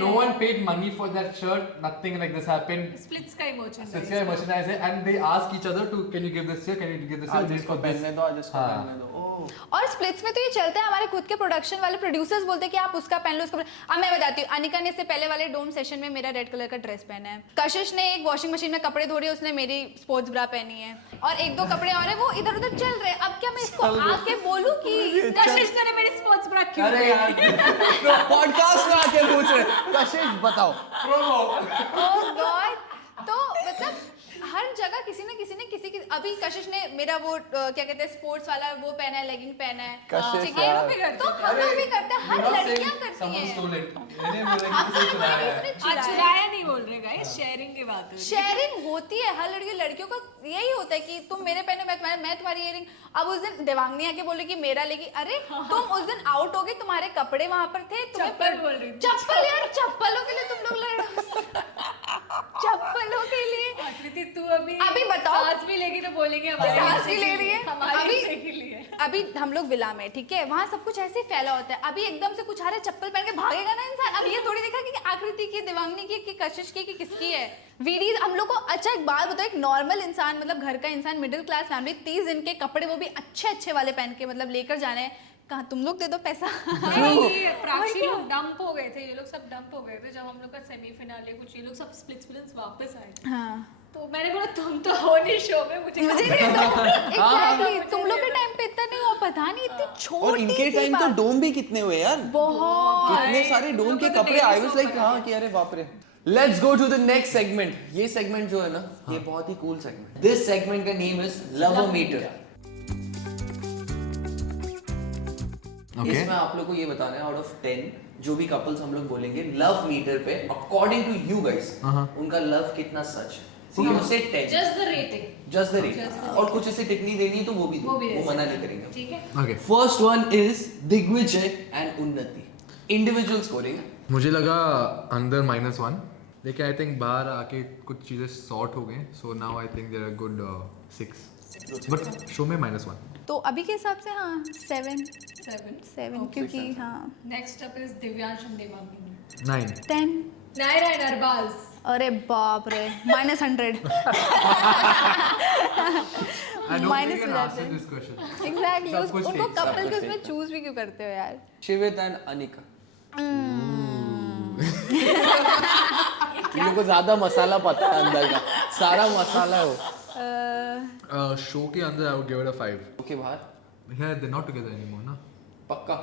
No one paid money for that shirt. Nothing like this happened. Splits का emotion It's a merchandise, and they ask each other to, can you give this here? Can you give this here? आज This इसको for this. पहनने दो, आज इसको पहनने दो। ओह और स्प्लिट्स में तो ये चलता है, हमारे खुद के प्रोडक्शन वाले प्रोड्यूसर्स बोलते हैं कि आप उसका पहन लो, उसका अब मैं बताती हूँ, अनिका ने इससे पहले वाले डोम सेशन में मेरा रेड कलर का ड्रेस पहना है, कशिश ने एक वॉशिंग मशीन में कपड़े धो रही है, उसने मेरी स्पोर्ट्स ब्रा पहनी है, और एक दो कपड़े और है वो इधर उधर चल रहे हैं। अब क्या मैं इसको आके बोलूँ कि कशिश ने मेरी स्पोर्ट्स ब्रा क्यों अरे यार, पॉडकास्ट में आके पूछ रहे कशिश बताओ promo. Oh God! तो मतलब हर जगह किसी न किसी ने किसी की, अभी कशिश ने मेरा वो क्या कहते हैं स्पोर्ट्स वाला वो पहना है, लेगिंग पहना है, कशिश ठीक है, यार। तो हम लोग भी करते हैं, हर You're not लड़कियां saying करती someone हैं। stole it. मैंने बोला कि किसी ने चुराया है. आज चुराया नहीं बोल रहे गाइस, शेयरिंग की बात है। शेयरिंग होती है हर लड़कियों का यही होता है कि तुम मेरे पहने, मैं तुम्हारी इयरिंग। अब उस दिन देवांगनी आके बोले कि मेरा लेगी, अरे तुम उस दिन आउट हो गए, तुम्हारे कपड़े वहां पर थे, चप्पल बोल रही थी। चप्पल यार, चप्पलों के लिए तुम लोग लड़ रहे हो। चप्पलों के लिए आकृति तू अभी बताओ। सांस भी लेगी तो बोलेंगे हमारे सांस भी ले रही है। हमारे अभी- हिस्से के लिए। अभी हम लोग विला में, ठीक है, वहाँ सब कुछ ऐसे ही फैला होता है, अभी एकदम से कुछ आ रहा है, चप्पल पहन के भागेगा ना इंसान। अब ये थोड़ी देखा कि आकृति की, देवांगनी की, कि कशिश की, कि किसकी है वीडी हम लोग को। अच्छा एक बात बताओ, एक नॉर्मल इंसान, मतलब घर का इंसान, मिडिल क्लास फैमिली, 30 दिन के कपड़े वो भी अच्छे अच्छे वाले पहन के मतलब लेकर जाने हैं, कहाँ तुम लोग दे दो पैसा। नहीं, प्राची लोग डंप हो गए थे, ये लोग सब डंप हो गए थे जब हम लोग का सेमीफिनाले, कुछ ये लोग सब स्प्लिट्स वापस आए थे। हाँ तो मैंने बोला तुम तो हो नहीं शो में, मुझे एग्जैक्टली, तुम लोग के टाइम पे इतना नहीं हुआ, पता नहीं इतनी छोटी और इनके सी टाइम तो बात। डोम भी कितने हुए यार, बहुत कितने सारे डोम के कपड़े। आई वाज लाइक हाँ कि अरे बाप रे। Let's go to the next segment. ये सेगमेंट जो है ना, ये बहुत ही कूल सेगमेंट। दिस सेगमेंट का नेम इज लवोमीटर। इसमें आप लोग को ये बताना है आउट ऑफ 10 जो भी कपल्स हम लोग बोलेंगे लव मीटर पे, अकॉर्डिंग टू यू गाइस, उनका लव कितना सच है। 0 से 10, just the rating, just the rate. और कुछ ऐसे टिप्पणी देनी है तो वो भी दो, वो मना नहीं करेंगे। ठीक है। Okay. First one is Digvijay and Unnati, individual scoring. मुझे लगा अंदर -1, लेकिन आई थिंक बाहर आके कुछ चीजें सॉर्ट हो गए, so now I think there are good 6, but show में -1। तो अभी के हिसाब से हाँ 7 क्योंकि हाँ next up is Divyansh and Devangani. 9। 10। Naira and Arbaaz. अरे बाप रे, -100। I don't Minus think I can हो answer जाते हैं। this question. एग्जैक्टली, सब कुछ उनको fake, सब कपल कुछ के उसमें fake। चूज भी क्यों करते हो यार? शिवित एंड अनिका। इन लोगों को ज्यादा मसाला पता है अंदर का, सारा मसाला हो। शो के अंदर I would give it a 5. Okay बाहर Yeah, they're not together anymore, ना? पक्का।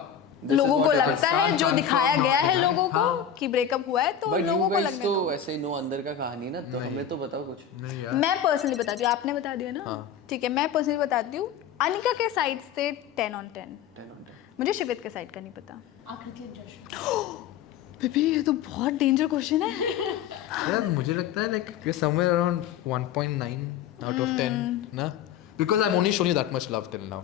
लोगों को लगता है Pakistan जो confirm दिखाया गया है not लोगों को हाँ। कि ब्रेकअप हुआ है, तो बट यू लोगों को गाइस लगने तो दो। ऐसे नो अंदर का कहानी ना, तो हमें तो बताओ कुछ। नहीं यार। मैं पर्सनली बताती हूँ, आपने बता दिया ना, हाँ। ठीक है, मैं पर्सनली बताती हूँ। अनिका के साइड से 10 on 10। 10 on 10। मुझे शिवित के साइड का नहीं पता। आकृति एंड जशवंत। बेबी ये तो बहुत डेंजर क्वेश्चन है। यार मुझे लगता है like we're somewhere around 1.9 out of 10, ना? Because I've only shown you that much love till now.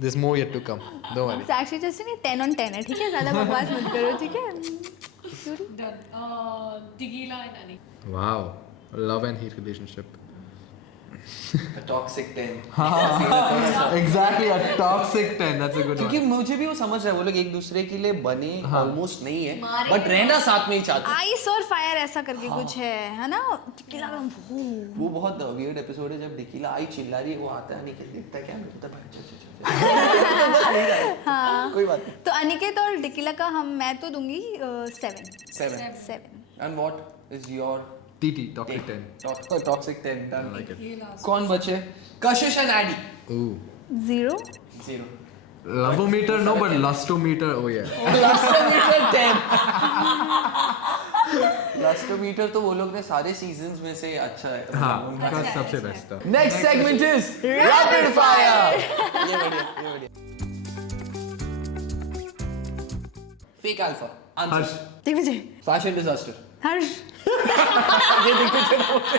There's more yet to come. Don't worry. साक्षी जैसे नहीं 10 on 10 है, ठीक है, ज्यादा बकवास मत करो, ठीक है। डन। दिगीला एंड अनी। Wow, love and hate relationship. A toxic 10। Exactly, a toxic 10. That's a good क्योंकि one. मुझे भी वो समझ रहा है, वो लोग एक दूसरे के लिए बने हाँ। ऑलमोस्ट नहीं है, मारे बट रहना साथ में ही चाहते हैं। आइस और फायर ऐसा करके कुछ है ना? टिकिला का वो बहुत वियर्ड एपिसोड है जब डिकीला आई चिल्ला रही है, वो आता है निकल देखता है क्या बोलता है, चल हाँ। कोई बात नहीं। तो अनिकेत और डिकिला का मैं तो दूंगी 7। 7 and what is your TT, toxic 10. Toxic 10 I डन। like it. ये लास्ट। कौन बचे? Kashish and Adi. Ooh. 0। 0। Lovometer, no, but lustometer, oh yeah. Lustometer 10। Lustometer तो वो लोग ने सारे सीजन्स में से अच्छा है। हाँ, उनका सबसे बेस्ट था. Next segment is rapid fire. ये बढ़िया। Fake alpha answer. Harsh. Digvijay. Fashion disaster. Harsh. ये दिग्विजय बोलते।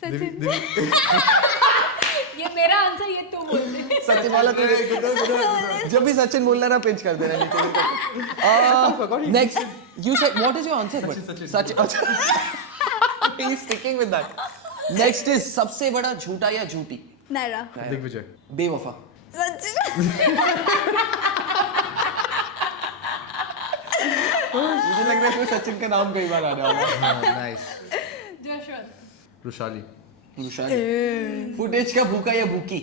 सचिन। ये मेरा आंसर, ये तू बोलते। सचिन वाला तो जब भी सचिन बोलना ना पिंच कर देना नीचे। Next you said what is your answer? Sachin. He is sticking with that. Next is सबसे बड़ा झूठा या झूठी। नायरा। दिग्विजय. बेवफा। मुझे लग रहा है कि सचिन का नाम कई बार आ रहा है। नाइस। जशवंत रुशाली। फुटेज का भूखा या भूखी?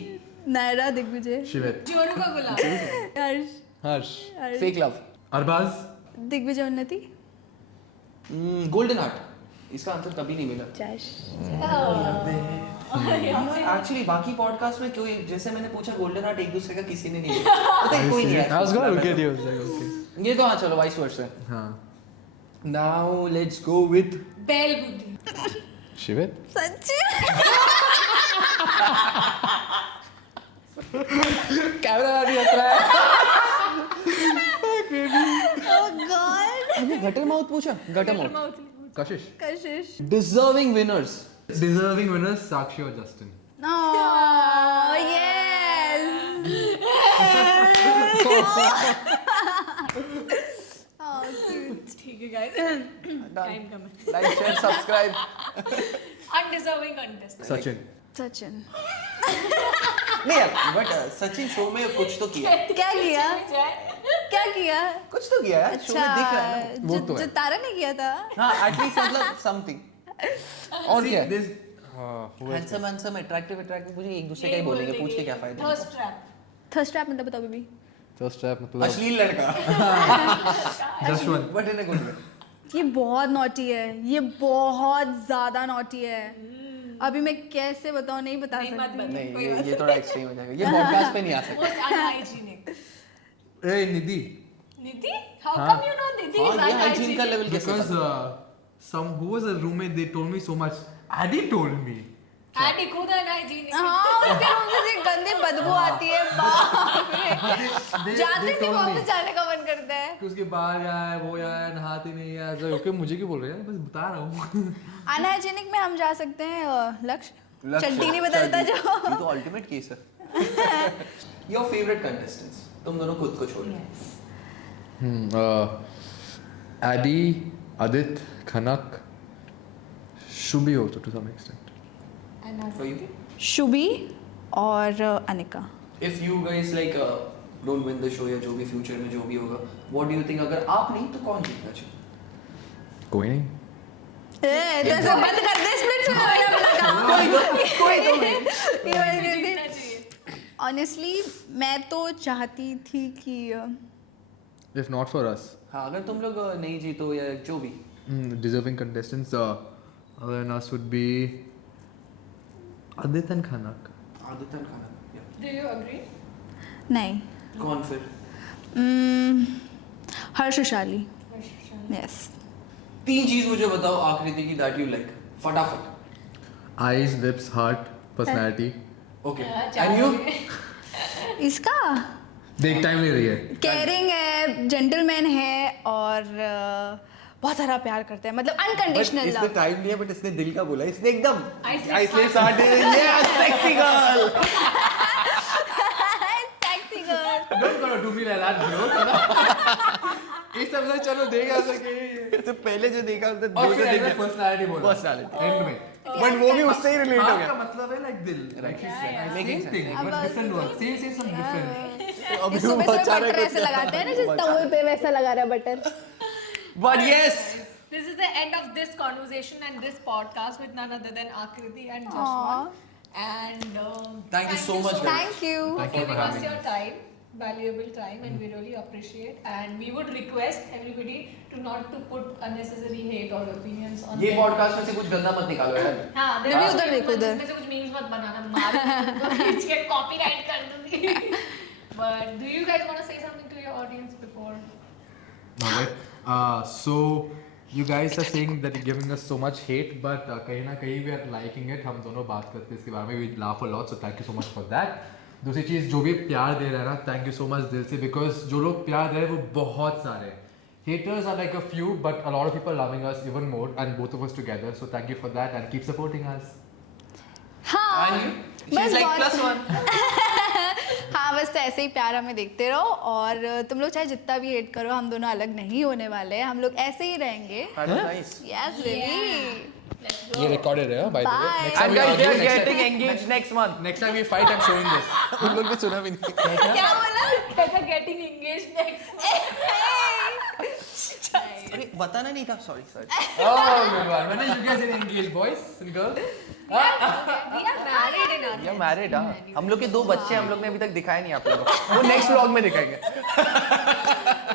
नायरा, दिग्विजय, शिवित। जोरू का गुलाब, Harsh, Harsh. Fake love. Arbaaz. Digvijay, Unnati, golden heart. इसका आंसर कभी नहीं मिला। जश। एक्चुअली बाकी पॉडकास्ट में कोई, जैसे मैंने पूछा गोल्डन हार्ट, एक दूसरे का किसी ने नहीं लिया। पता है कोई नहीं है। I was gonna look at you. I was like, okay. ये तो हाँ चलो वाइस वर्सा। हाँ। नाउ लेट्स गो विद बैल बुद्धि, शिवित। सच्ची? कैमरा नहीं हट रहा है। Oh God. हमने गटर माउथ पूछा। Gutter mouth. कशिश। कशिश। Deserving winners. Deserving winners साक्षी और Justin. Oh, yes. Oh, cute. ठीक है guys, टाइम कम है। Like share subscribe. Undeserving contestant, Sachin. Sachin. नहीं यार बट सचिन शो में कुछ तो किया। क्या किया? क्या किया? कुछ तो किया यार, शो में दिख रहा है ना। वो तो है। जो तारा ने किया था। हाँ एटलीस्ट मतलब समथिंग। और क्या? This. Handsome handsome attractive attractive मुझे एक दूसरे का ही बोलेंगे, पूछ के क्या फायदा? थर्स्ट ट्रैप, थर्स्ट ट्रैप मतलब बताओ बेबी। First step मतलब। अश्लील लड़का। Jashwant. But in a good way. ये बहुत नॉटी है, ये बहुत ज्यादा नॉटी है। अभी मैं कैसे बताऊं, नहीं बता नहीं, मत सकती। बता। नहीं ये थोड़ा एक्सट्रीम हो जाएगा, ये पॉडकास्ट पे नहीं आ सकता। most unhygienic. A Nidhi. Nidhi? How हाँ। come you know Nidhi is हाँ ये हाइजीन का unhygienic? लेवल कैसे Because पता? some who was a roommate, they told me so much. Addy told me. Addy खुद unhygienic. हाँ, उसके मुंह से से गंदी बदबू आती है, बाप रे। जाते ही वापस जाने का मन करता है। कि उसके बाल यहाँ है, वो यहाँ है, नहाती नहीं है। ऐसा ओके, मुझे क्यों बोल रहे हैं? बस बता रहा हूँ। अनहाइजीनिक में हम जा सकते हैं लक्ष्य। चड्डी नहीं बदलता जो। ये तो अल्टीमेट केस है। योर फेवरेट कंटेस्टेंट्स, तुम दोनों खुद को छोड़। Addy, Adit, Khanak, Shubhi also to some extent. And For you? Shubhi और Anika. If you guys like don't win the show या जो भी फ्यूचर में जो भी होगा, what do you think अगर आप नहीं तो कौन जीतना चाहिए? कोई नहीं। तो ऐसे बंद कर दे स्प्लिट से। कोई तो नहीं। ऑनेस्टली मैं तो चाहती थी कि If not for us, हाँ अगर तुम लोग नहीं जीतो या जो भी deserving contestants other than us would be Adit and Khanak. आदतन खाना। do you agree? नहीं, कौन फिर? हर्षशाली। यस। तीन चीज मुझे बताओ आकृति की that you like फटाफट। Eyes, lips, heart, personality. Okay. And you? इसका देख टाइम ले रही है। केयरिंग है, जेंटलमैन है और बहुत सारा प्यार करता है, मतलब अनकंडीशनल इसने लव। टाइम लिया बट इसने दिल का बोला, इसने एकदम Ice आइसलेट साथ दे दिया। Yes, sexy girl. Sexy girl. Don't gonna do me like that, bro. इस सब से चलो देख आ सके। तो पहले जो देखा उसने दो और तो फिर देखा। ऐसे personality बोला। Personality. End में। बट वो भी उससे ही रिलेट हो Heart का गया। मतलब है like दिल। Like he said. Making Same thing, अब but different words. Same, some different. अभी सुबह बहुत सुबह सारे बटर ऐसे लगाते हैं ना, जिस तवे पे वैसा लगा रहा है butter. But yes. This is the end of this conversation and this podcast with none other than Akriti and Jashwanth. And Thank you so much, guys. Thank you. for giving us your time, valuable time, and we really appreciate. And we would request everybody to not to put unnecessary hate or opinions on. ये them. Podcast में से कुछ गंदा मत निकालो यार। हाँ, अभी उधर देखो, उधर। इसमें से कुछ memes मत बनाना, मार खींच के copyright कर दूंगी. But do you guys want to say something to your audience before? Alright. So you guys are saying that you're giving us so much hate, but कहीं ना कहीं we are liking it. हम दोनों बात करते हैं इसके बारे में. We laugh a lot, so thank you so much for that. दूसरी चीज़, जो भी प्यार दे रहा है ना, thank you so much दिल से, because जो लोग प्यार दे रहे हैं वो बहुत सारे हैं. Haters are like a few, but a lot of people loving us even more, and both of us together. So thank you for that, and keep supporting us. हाँ, And you? बस She's like बहुत- +1. हाँ बस तो ऐसे ही प्यार हमें देखते रहो, और तुम लोग चाहे जितना भी हेट करो, हम दोनों अलग नहीं होने वाले हैं, हम लोग ऐसे ही रहेंगे। Nice. Yes baby. Let's go. ये recorded है by the way. Bye. Next time And we guys, they argue, are next getting time- engaged next month. next time we fight, I'm showing this. तुम लोग भी सुना भी नहीं क्या बोला? कहता getting engaged next. अरे बताना नहीं था sorry sorry Oh, good one. When are you guys getting engaged, boys and girls? We are married in our You're married, हाँ. हम लोग के 2 बच्चे हम लोग ने अभी तक दिखाए नहीं आप लोगों को. वो next vlog में दिखाएंगे.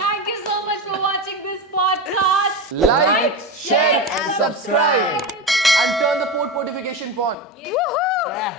Thank you so much for watching this podcast. Like, share and subscribe. And turn the post notification on. Woohoo! Yeah.